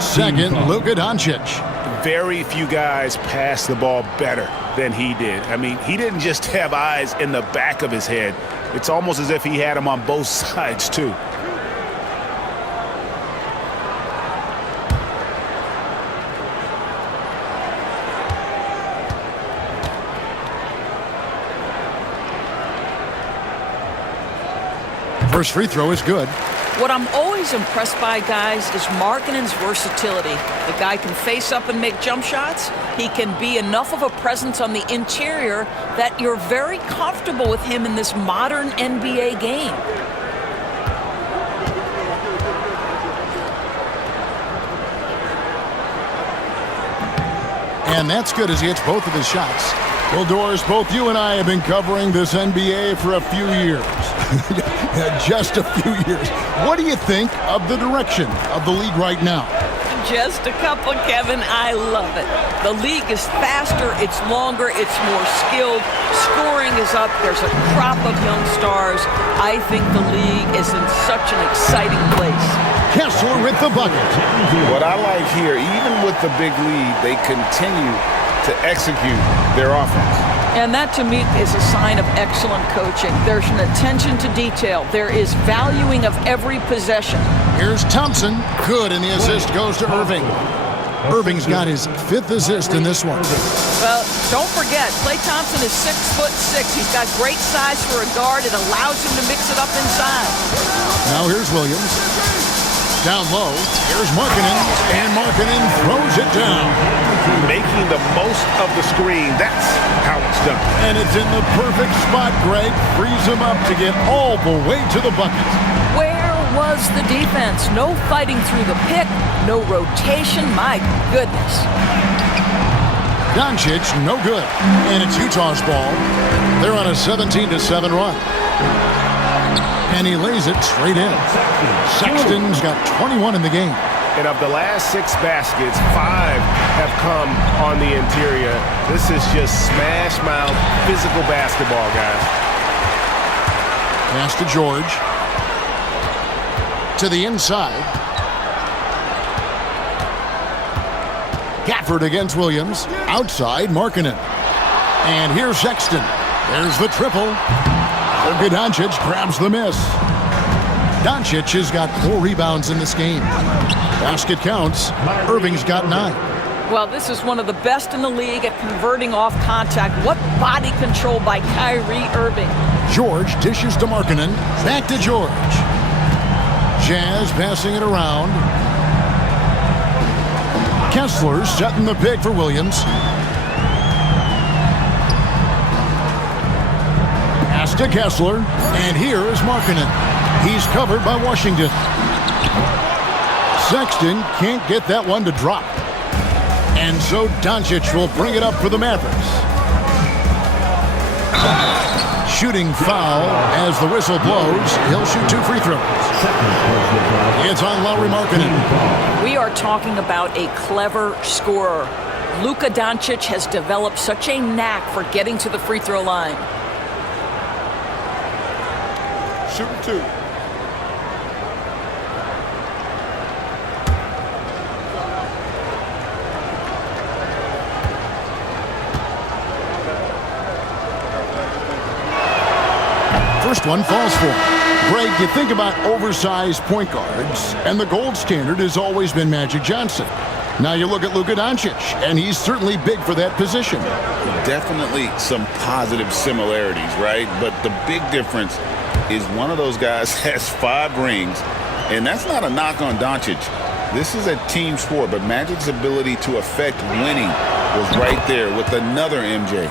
Second, Luka Doncic. Very few guys pass the ball better than he did. I mean, he didn't just have eyes in the back of his head. It's almost as if he had them on both sides, too. First free throw is good. What I'm always impressed by, guys, is Markkanen's versatility. The guy can face up and make jump shots. He can be enough of a presence on the interior that you're very comfortable with him in this modern NBA game. And that's good as he hits both of his shots. Well, Doris, both you and I have been covering this NBA for a few years. Just a few years. What do you think of the direction of the league right now? Just a couple, Kevin. I love it. The league is faster, it's longer, it's more skilled. Scoring is up. There's a crop of young stars. I think the league is in such an exciting place. Kessler with the bucket. What I like here, even with the big lead, they continue to execute their offense. And that, to me, is a sign of excellent coaching. There's an attention to detail. There is valuing of every possession. Here's Thompson. Good, and the assist goes to Irving. Irving's got his 5th assist in this one. Well, don't forget, Klay Thompson is 6'6". He's got great size for a guard. It allows him to mix it up inside. Now here's Williams. Down low, here's Markkanen, and Markkanen throws it down. Making the most of the screen, that's how it's done. And it's in the perfect spot, Greg. Frees him up to get all the way to the bucket. Where was the defense? No fighting through the pick, no rotation, my goodness. Doncic, no good. And it's Utah's ball. They're on a 17-7 run. And he lays it straight in. Sexton's got 21 in the game. And of the last 6 baskets, 5 have come on the interior. This is just smash mouth physical basketball, guys. Pass to George. To the inside. Gafford against Williams. Outside, Markkanen. And here's Sexton. There's the triple. Luka Doncic grabs the miss. Doncic has got 4 rebounds in this game. Basket counts. Irving's got 9. Well, this is one of the best in the league at converting off contact. What body control by Kyrie Irving. George dishes to Markkanen. Back to George. Jazz passing it around. Kessler setting the pick for Williams. Pass to Kessler, and here is Markkanen. He's covered by Washington. Sexton can't get that one to drop. And so Doncic will bring it up for the Mavericks. Shooting foul as the whistle blows. He'll shoot 2 free throws. It's on Lauri Markkanen. We are talking about a clever scorer. Luka Doncic has developed such a knack for getting to the free throw line. Shooting 2. First one falls for him. Greg, you think about oversized point guards, and the gold standard has always been Magic Johnson. Now you look at Luka Doncic, and he's certainly big for that position. Definitely some positive similarities, right? But the big difference is one of those guys has 5 rings, and that's not a knock on Doncic. This is a team sport, but Magic's ability to affect winning was right there with another MJ,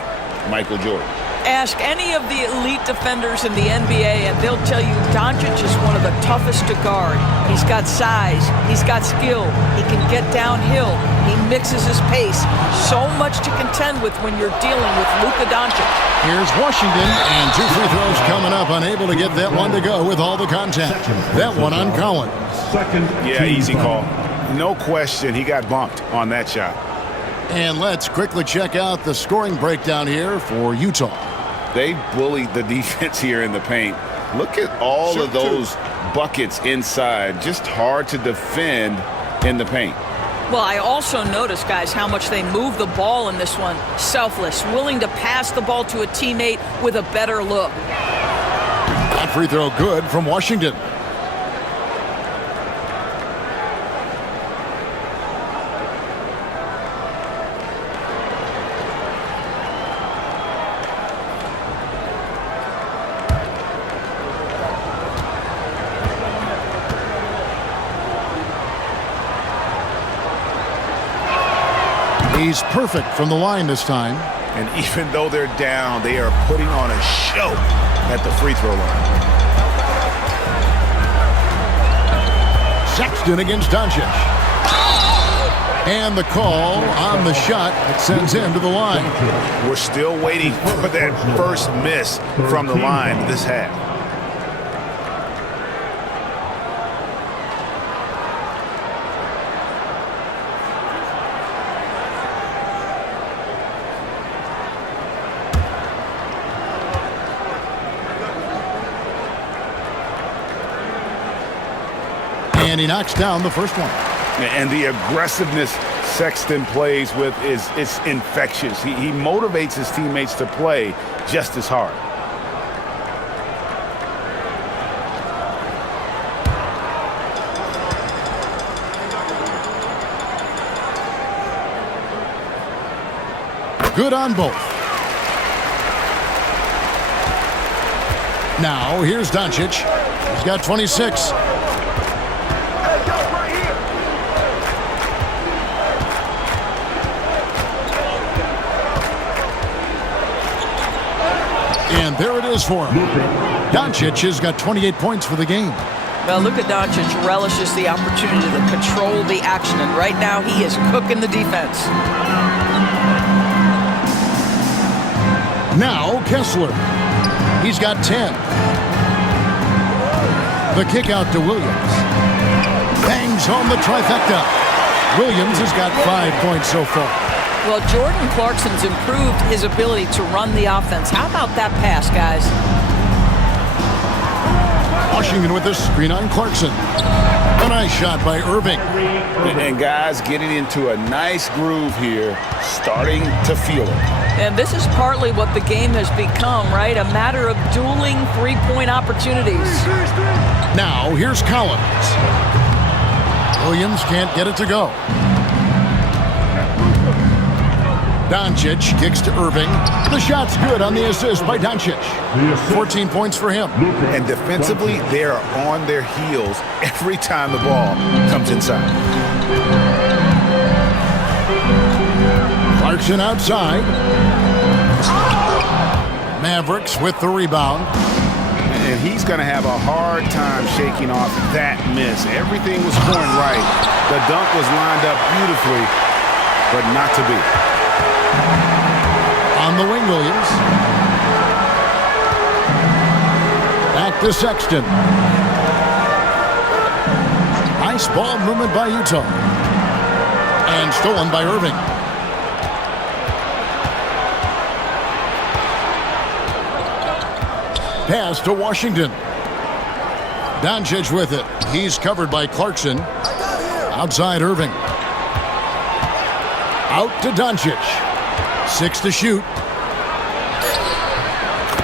Michael Jordan. Ask any of the elite defenders in the NBA, and they'll tell you Doncic is one of the toughest to guard. He's got size. He's got skill. He can get downhill. He mixes his pace. So much to contend with when you're dealing with Luka Doncic. Here's Washington, and 2 free throws coming up. Unable to get that one to go with all the contact. That one on Collins. Yeah, easy call. No question, he got bumped on that shot. And let's quickly check out the scoring breakdown here for Utah. They bullied the defense here in the paint. Look at all of those buckets inside. Just hard to defend in the paint. Well, I also noticed, guys, how much they move the ball in this one. Selfless, willing to pass the ball to a teammate with a better look. That free throw good from Washington. He's perfect from the line this time. And even though they're down, they are putting on a show at the free throw line. Sexton against Doncic. And the call on the shot that sends him to the line. We're still waiting for that first miss from the line this half. And he knocks down the first one. And the aggressiveness Sexton plays with is infectious. He motivates his teammates to play just as hard. Good on both. Now, here's Doncic. He's got 26. And there it is for him. Doncic has got 28 points for the game. Well, Luka Doncic relishes the opportunity to control the action, and right now he is cooking the defense. Now Kessler. He's got 10. The kick out to Williams. Bangs home the trifecta. Williams has got 5 points so far. Well, Jordan Clarkson's improved his ability to run the offense. How about that pass, guys? Washington with the screen on Clarkson. A nice shot by Irving. And guys getting into a nice groove here, starting to feel it. And this is partly what the game has become, right? A matter of dueling three-point opportunities. Now, here's Collins. Williams can't get it to go. Doncic kicks to Irving. The shot's good on the assist by Doncic. 14 points for him. And defensively, they are on their heels every time the ball comes inside. Clarkson outside. Mavericks with the rebound. And he's going to have a hard time shaking off that miss. Everything was going right. The dunk was lined up beautifully, but not to be. On the wing, Williams. Back to Sexton. Nice ball movement by Utah. And stolen by Irving. Pass to Washington. Doncic with it. He's covered by Clarkson. Outside Irving. Out to Doncic. 6 to shoot.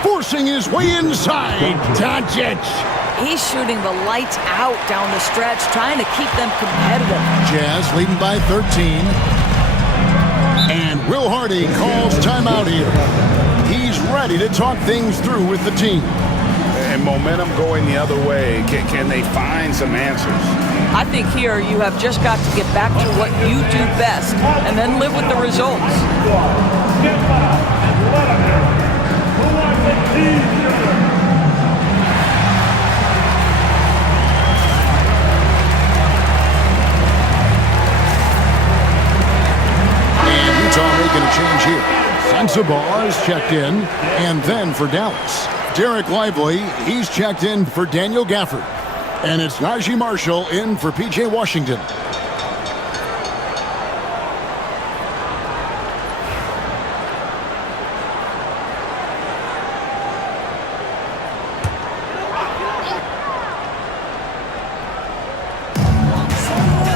Forcing his way inside. Doncic. He's shooting the lights out down the stretch, trying to keep them competitive. Jazz leading by 13. And Will Hardy calls timeout here. He's ready to talk things through with the team. And momentum going the other way. Can they find some answers? I think here you have just got to get back to what you do best and then live with the results. And Utah making a change here. Sensabaugh is checked in, and then for Dallas. Derek Lively, he's checked in for Daniel Gafford. And it's Najee Marshall in for P.J. Washington.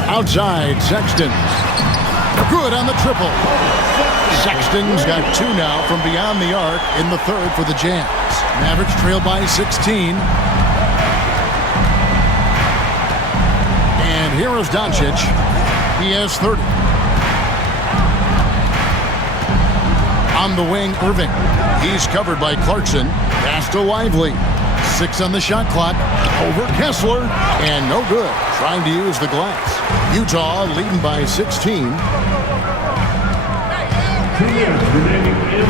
Outside, Sexton. Good on the triple. Sexton's got 2 now from beyond the arc in the third for the Jazz. Mavericks trail by 16. And here is Doncic. He has 30. On the wing, Irving. He's covered by Clarkson. Pass to Lively. 6 on the shot clock. Over Kessler. And no good. Trying to use the glass. Utah leading by 16.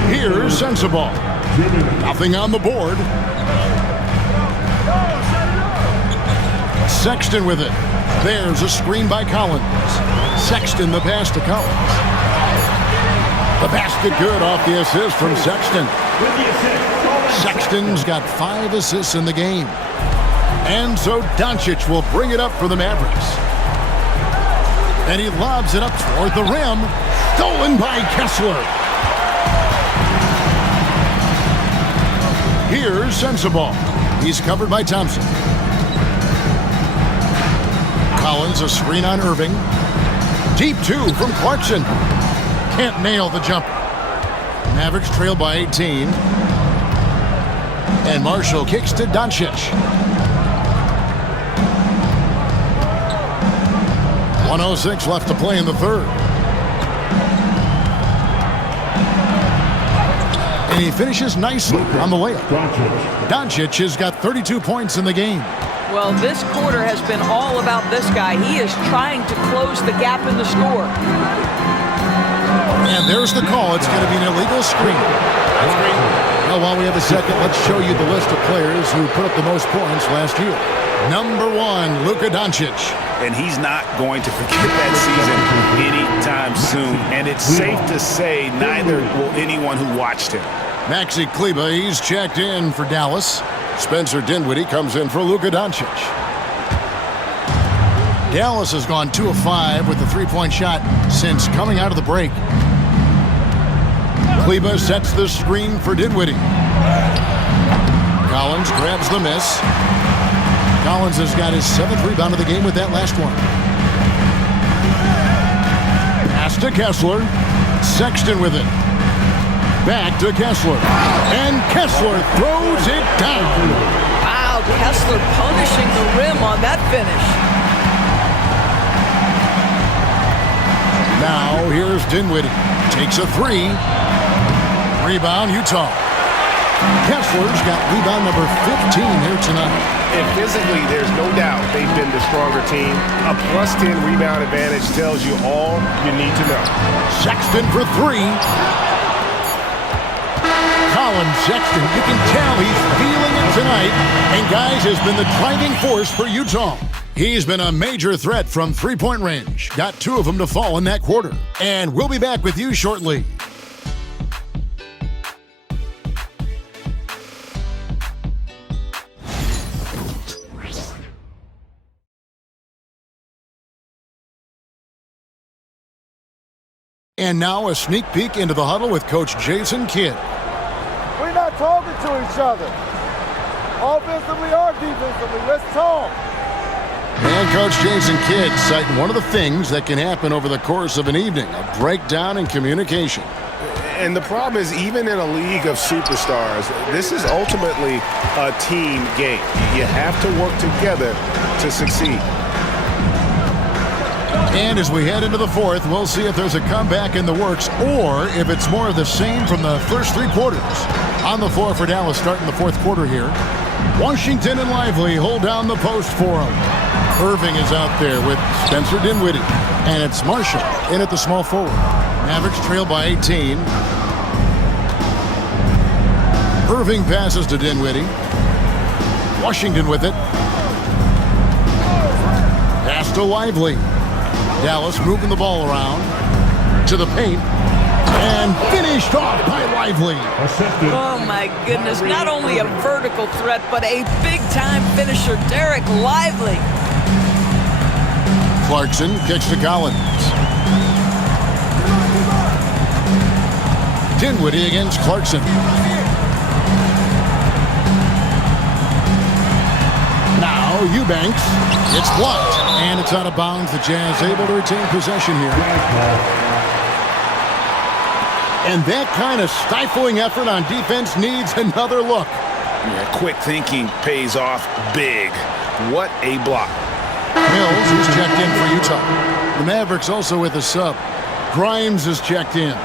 Here's Sensabaugh. Nothing on the board. Sexton with it. There's a screen by Collins. Sexton the pass to Collins. The basket good off the assist from Sexton. Sexton's got 5 assists in the game. And so Doncic will bring it up for the Mavericks. And he lobs it up toward the rim. Stolen by Kessler. Here's Sensabaugh. He's covered by Thompson. Collins, a screen on Irving. Deep 2 from Clarkson. Can't nail the jumper. Mavericks trail by 18. And Marshall kicks to Doncic. 1:06 left to play in the third. And he finishes nicely on the layup. Doncic has got 32 points in the game. Well, this quarter has been all about this guy. He is trying to close the gap in the score. And there's the call. It's going to be an illegal screen. Well, while we have a second, let's show you the list of players who put up the most points last year. Number 1, Luka Doncic. And he's not going to forget that season anytime soon. And it's safe to say neither will anyone who watched him. Maxi Kleber, he's checked in for Dallas. Spencer Dinwiddie comes in for Luka Doncic. Dallas has gone 2 of 5 with the 3-point shot since coming out of the break. Kleber sets the screen for Dinwiddie. Collins grabs the miss. Collins has got his 7th rebound of the game with that last one. Pass to Kessler. Sexton with it. Back to Kessler. And Kessler throws it down. Wow, Kessler punishing the rim on that finish. Now here's Dinwiddie. Takes a 3. Rebound, Utah. Kessler's got rebound number 15 here tonight. And physically, there's no doubt they've been the stronger team. A +10 rebound advantage tells you all you need to know. Sexton for three. Colin Sexton, you can tell he's feeling it tonight. And guys, has been the driving force for Utah. He's been a major threat from three-point range. Got 2 of them to fall in that quarter. And we'll be back with you shortly. And now a sneak peek into the huddle with Coach Jason Kidd. We're not talking to each other. Offensively or defensively, let's talk. And Coach Jason Kidd citing one of the things that can happen over the course of an evening, a breakdown in communication. And the problem is, even in a league of superstars, this is ultimately a team game. You have to work together to succeed. And as we head into the fourth, we'll see if there's a comeback in the works or if it's more of the same from the first 3 quarters. On the floor for Dallas starting the fourth quarter here. Washington and Lively hold down the post for him. Irving is out there with Spencer Dinwiddie. And it's Marshall in at the small forward. Mavericks trail by 18. Irving passes to Dinwiddie. Washington with it. Pass to Lively. Dallas moving the ball around to the paint and finished off by Lively. Oh my goodness, not only a vertical threat, but a big-time finisher, Derek Lively. Clarkson kicks to Collins. Dinwiddie against Clarkson. Now Eubanks. It's blocked, and it's out of bounds. The Jazz able to retain possession here. And that kind of stifling effort on defense needs another look. Yeah, quick thinking pays off big. What a block. Mills is checked in for Utah. The Mavericks also with a sub. Grimes is checked in.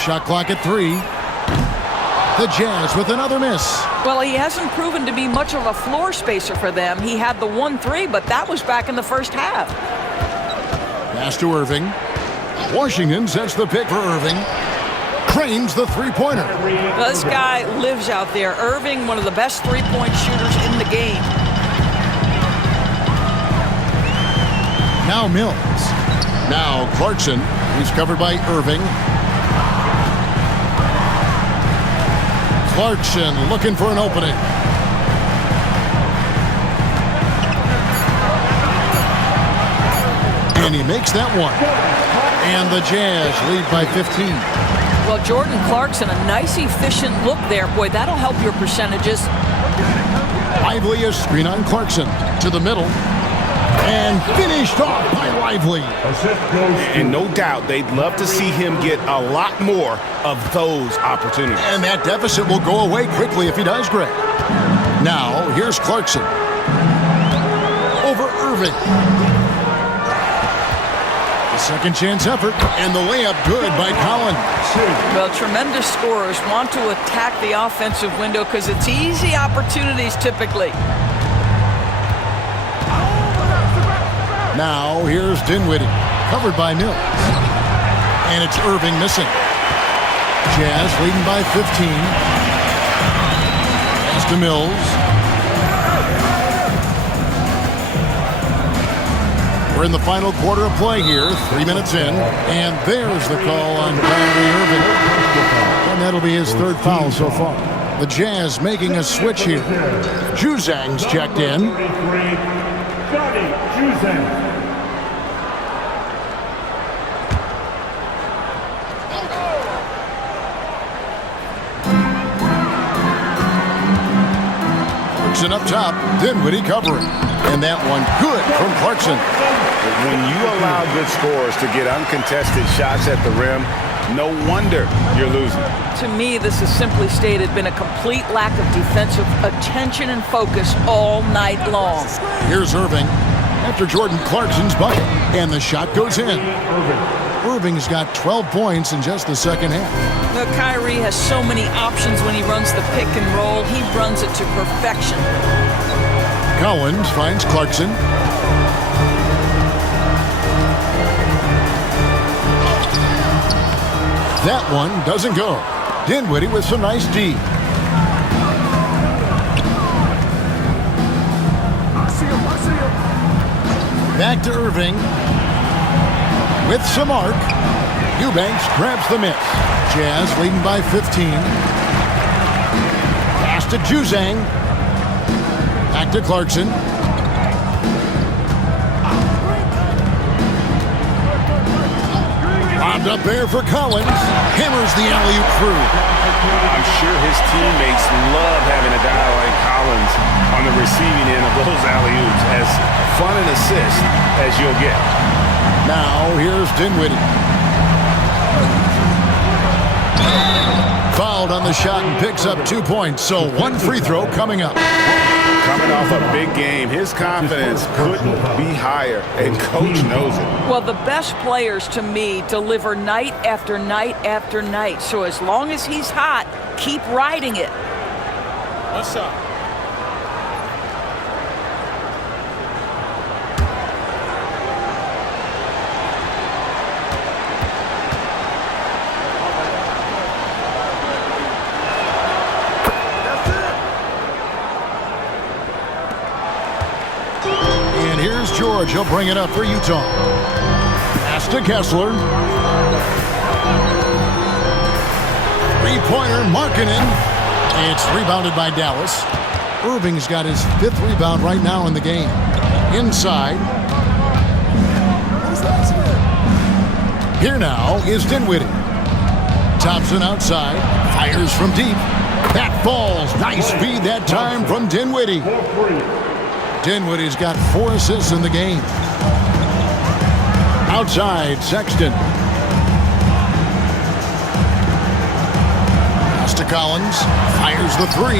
Shot clock at 3. The Jazz with another miss. Well, he hasn't proven to be much of a floor spacer for them. He had the 1-3, but that was back in the first half. Pass to Irving. Washington sets the pick for Irving. Cranes the three-pointer. Well, this guy lives out there. Irving, one of the best three-point shooters in the game. Now Mills. Now Clarkson. He's covered by Irving. Clarkson looking for an opening. And he makes that one. And the Jazz lead by 15. Well, Jordan Clarkson, a nice, efficient look there. Boy, that'll help your percentages. Lively a screen on Clarkson to the middle. And finished off by Lively. And no doubt they'd love to see him get a lot more of those opportunities. And that deficit will go away quickly if he does, Greg. Now, here's Clarkson. Over Irving. The second chance effort, and the layup good by Collins. Well, tremendous scorers want to attack the offensive window because it's easy opportunities typically. Now, here's Dinwiddie, covered by Mills. And it's Irving missing. Jazz leading by 15. Pass to Mills. We're in the final quarter of play here, 3 minutes in. And there's the call on Kyrie Irving. And that'll be his 3rd foul so far. The Jazz making a switch here. Juzang's checked in. Clarkson up top, Dinwiddie covering. And that one good from Clarkson. When you allow good scorers to get uncontested shots at the rim, No wonder you're losing. To me, this has simply stated been a complete lack of defensive attention and focus all night long. Here's Irving after Jordan Clarkson's bucket, and the shot goes in. Irving's got 12 points in just the second half. Now, Kyrie has so many options when he runs the pick and roll. He runs it to perfection. Collins finds Clarkson. That one doesn't go. Dinwiddie with some nice D. Back to Irving. With some arc. Eubanks grabs the miss. Jazz leading by 15. Pass to Juzang. Back to Clarkson. Lobbed up there for Collins. Hammers the alley-oop through. I'm sure his teammates love having a guy like Collins on the receiving end of those alley-oops. As fun an assist as you'll get. Now here's Dinwiddie. Fouled on the shot and picks up 2 points. So one free throw coming up. Coming off a big game, his confidence couldn't be higher, and coach knows it. Well, the best players to me deliver night after night after night. So as long as he's hot, keep riding it. What's up? George, he'll bring it up for Utah. Pass to Kessler. Three-pointer, Markkanen. It's rebounded by Dallas. Irving's got his 5th rebound right now in the game. Inside. Here now is Dinwiddie. Thompson outside. Fires from deep. That falls. Nice feed that time from Dinwiddie. Dinwiddie's got 4 assists in the game. Outside, Sexton. Pass to Collins. Fires the 3.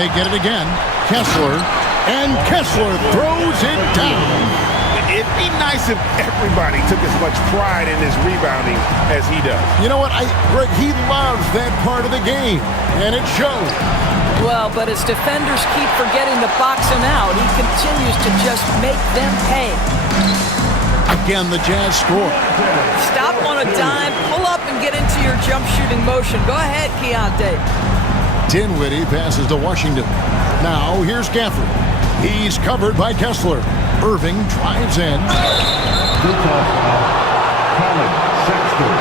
They get it again. Kessler. And Kessler throws it down. It'd be nice if everybody took as much pride in his rebounding as he does. You know what? Greg, he loves that part of the game, and it shows. Well, but his defenders keep forgetting to box him out. He continues to just make them pay. Again, the Jazz score. Stop on a dime, pull up and get into your jump shooting motion. Go ahead, Keontae. Dinwiddie passes to Washington. Now, here's Gafford. He's covered by Kessler. Irving drives in. Collins, Sexton.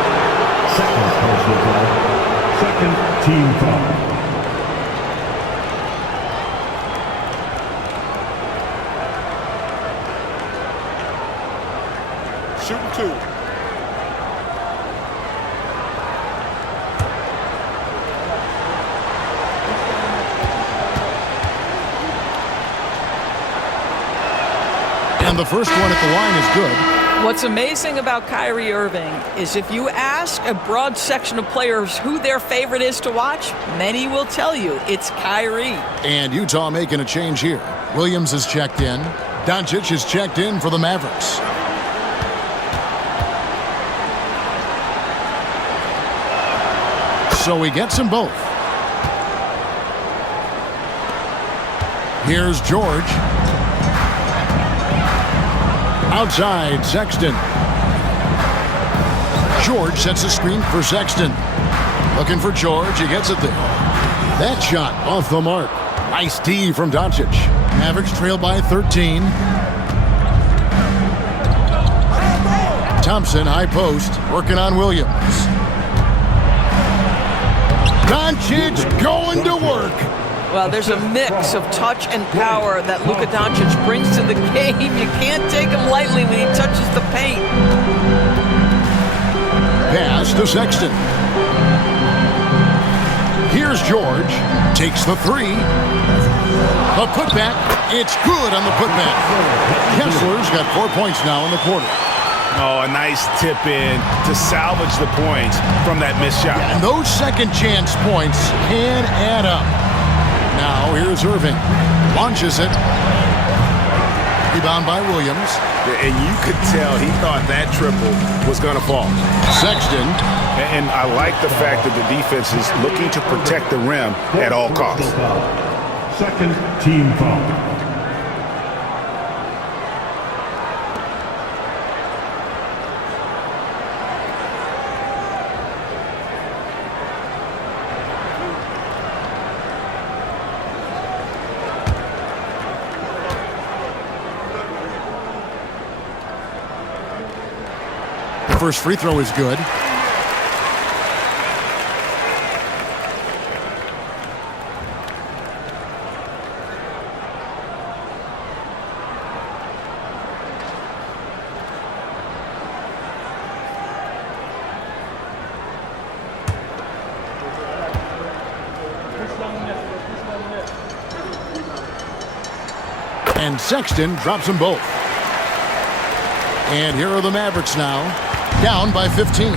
Second personal foul. Second team foul. Shooting 2. And the first one at the line is good. What's amazing about Kyrie Irving is if you ask a broad section of players who their favorite is to watch, many will tell you it's Kyrie. And Utah making a change here. Williams is checked in. Doncic is checked in for the Mavericks. So he gets them both. Here's George. Outside, Sexton. George sets a screen for Sexton. Looking for George. He gets it there. That shot off the mark. Nice D from Doncic. Mavericks trail by 13. Thompson, high post, working on Williams. Doncic going to work. Well, there's a mix of touch and power that Luka Doncic brings to the game. You can't take him lightly when he touches the paint. Pass to Sexton. Here's George. Takes the 3. A putback. It's good on the putback. Kessler's got 4 points now in the quarter. Oh, a nice tip in to salvage the points from that missed shot. And those second chance points can add up. Now here's Irving. Launches it. Rebound by Williams. And you could tell he thought that triple was going to fall. Sexton. And I like the fact that the defense is looking to protect the rim at all costs. Second team foul. First free throw is good. And Sexton drops them both. And here are the Mavericks now. Down by 15.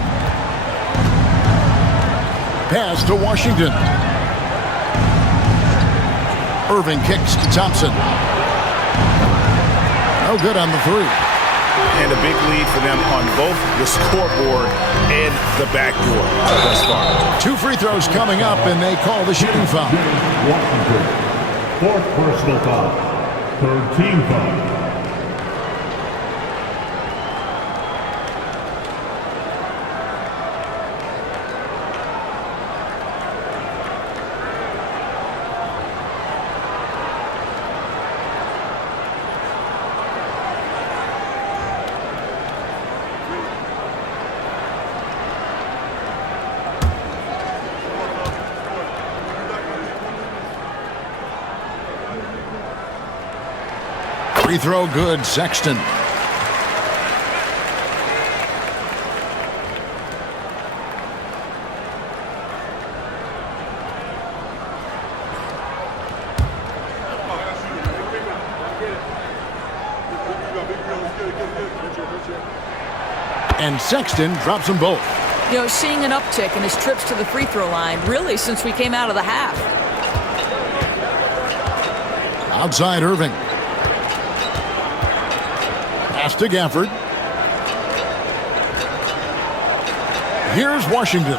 Pass to Washington. Irving kicks to Thompson. No good on the three. And a big lead for them on both the scoreboard and the backboard thus far. 2 free throws coming up, and they call the shooting foul. Washington. 4th personal foul. 3rd team foul. Free throw good, Sexton. And Sexton drops them both. You know, seeing an uptick in his trips to the free throw line, really, since we came out of the half. Outside Irving. Pass to Gafford. Here's Washington.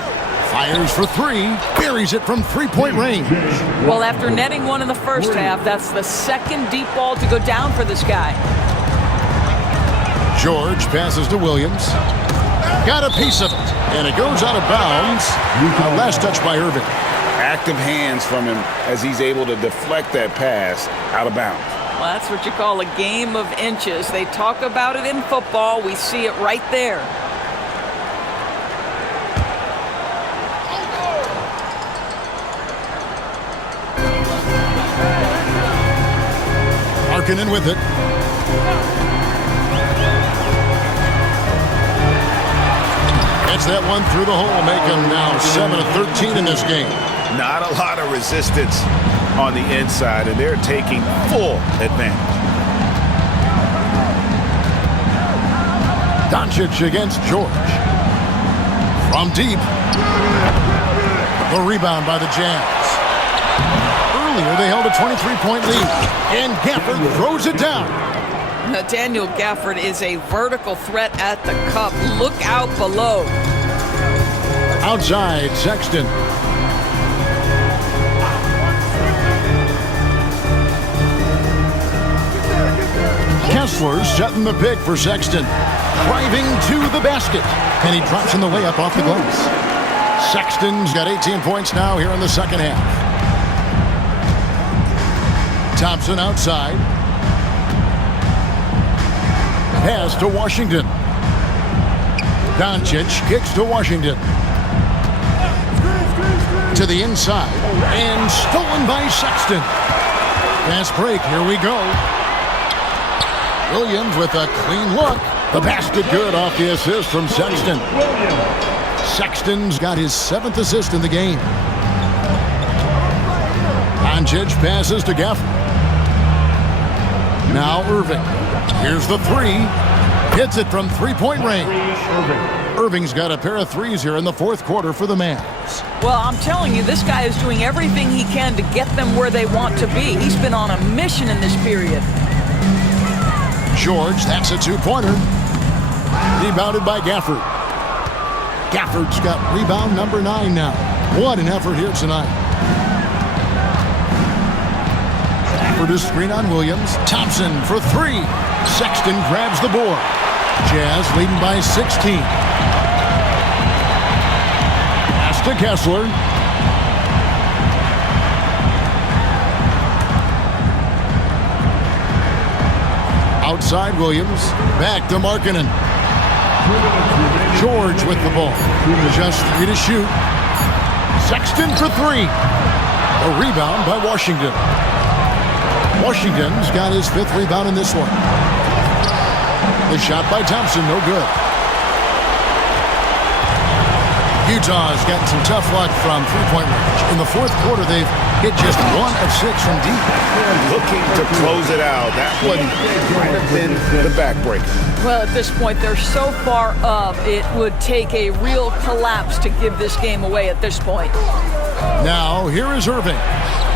Fires for 3. Buries it from 3-point range. Well, after netting one in the first half, that's the second deep ball to go down for this guy. George passes to Williams. Got a piece of it. And it goes out of bounds. Last touch by Irving. Active hands from him as he's able to deflect that pass out of bounds. Well, that's what you call a game of inches. They talk about it in football. We see it right there. Markkanen with it. Gets that one through the hole, make him now 7 of 13 in this game. Not a lot of resistance on the inside, and they're taking full advantage. Doncic against George. From deep. The rebound by the Jazz. Earlier, they held a 23-point lead. And Gafford throws it down. Daniel Gafford is a vertical threat at the cup. Look out below. Outside, Sexton. Kessler setting the pick for Sexton. Driving to the basket. And he drops in the layup off the glass. Sexton's got 18 points now here in the second half. Thompson outside. Pass to Washington. Doncic kicks to Washington. To the inside. And stolen by Sexton. Fast break. Here we go. Williams with a clean look. The basket good off the assist from Sexton. Sexton's got his 7th assist in the game. Doncic passes to Gafford. Now Irving. Here's the 3. Hits it from three-point range. Irving's got a pair of threes here in the fourth quarter for the Mavs. Well, I'm telling you, this guy is doing everything he can to get them where they want to be. He's been on a mission in this period. George, that's a two-pointer. Rebounded by Gafford. Gafford's got rebound number 9 now. What an effort here tonight. Gafford is screen on Williams. Thompson for 3. Sexton grabs the board. Jazz leading by 16. Pass to Kessler. Outside Williams. Back to Markkanen. George with the ball. Just 3 to shoot. Sexton for 3. A rebound by Washington. Washington's got his 5th rebound in this one. The shot by Thompson, no good. Utah's gotten some tough luck from three-point range. In the fourth quarter, they've hit just 1 of 6 from deep. They're looking to close it out. That one might have been the backbreaker. Well, at this point, they're so far up, it would take a real collapse to give this game away at this point. Now, here is Irving.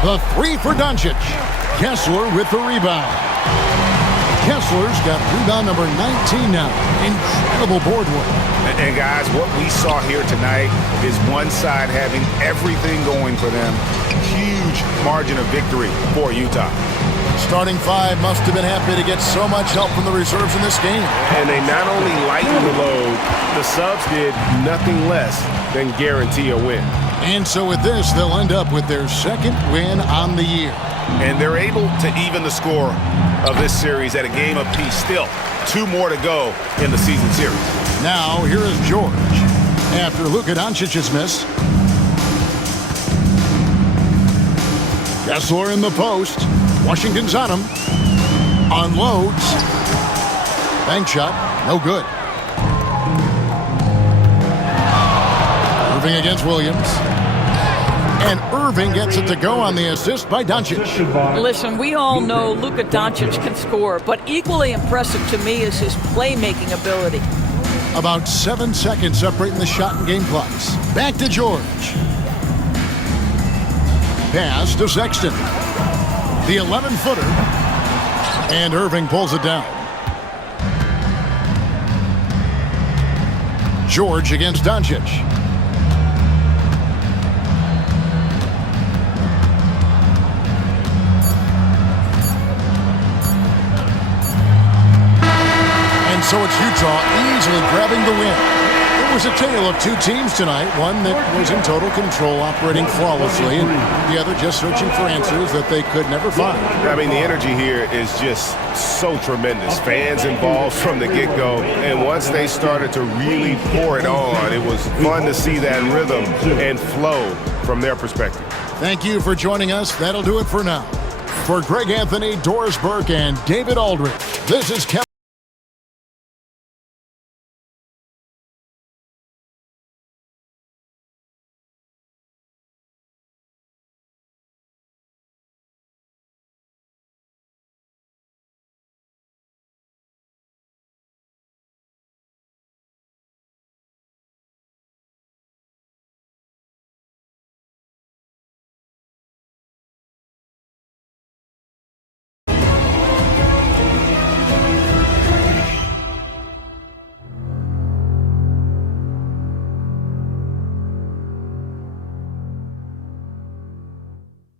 The 3 for Doncic. Kessler with the rebound. Kessler's got rebound number 19 now. Incredible board work. And guys, what we saw here tonight is one side having everything going for them. Huge margin of victory for Utah. Starting 5 must have been happy to get so much help from the reserves in this game. And they not only lightened the load, the subs did nothing less than guarantee a win. And so with this, they'll end up with their 2nd win on the year. And they're able to even the score of this series at a game apiece. Still 2 more to go in the season series. Now, here is George. After Luka Doncic's miss. Kessler in the post. Washington's on him. Unloads. Bank shot. No good. Irving against Williams. And Irving gets it to go on the assist by Doncic. Listen, we all know Luka Doncic can score, but equally impressive to me is his playmaking ability. About 7 seconds separating the shot and game clocks. Back to George. Pass to Sexton. The 11-footer. And Irving pulls it down. George against Doncic. So it's Utah easily grabbing the win. It was a tale of 2 teams tonight, one that was in total control, operating flawlessly, and the other just searching for answers that they could never find. I mean, the energy here is just so tremendous. Fans involved from the get-go, and once they started to really pour it on, it was fun to see that rhythm and flow from their perspective. Thank you for joining us. That'll do it for now. For Greg Anthony, Doris Burke, and David Aldridge, this is Kevin.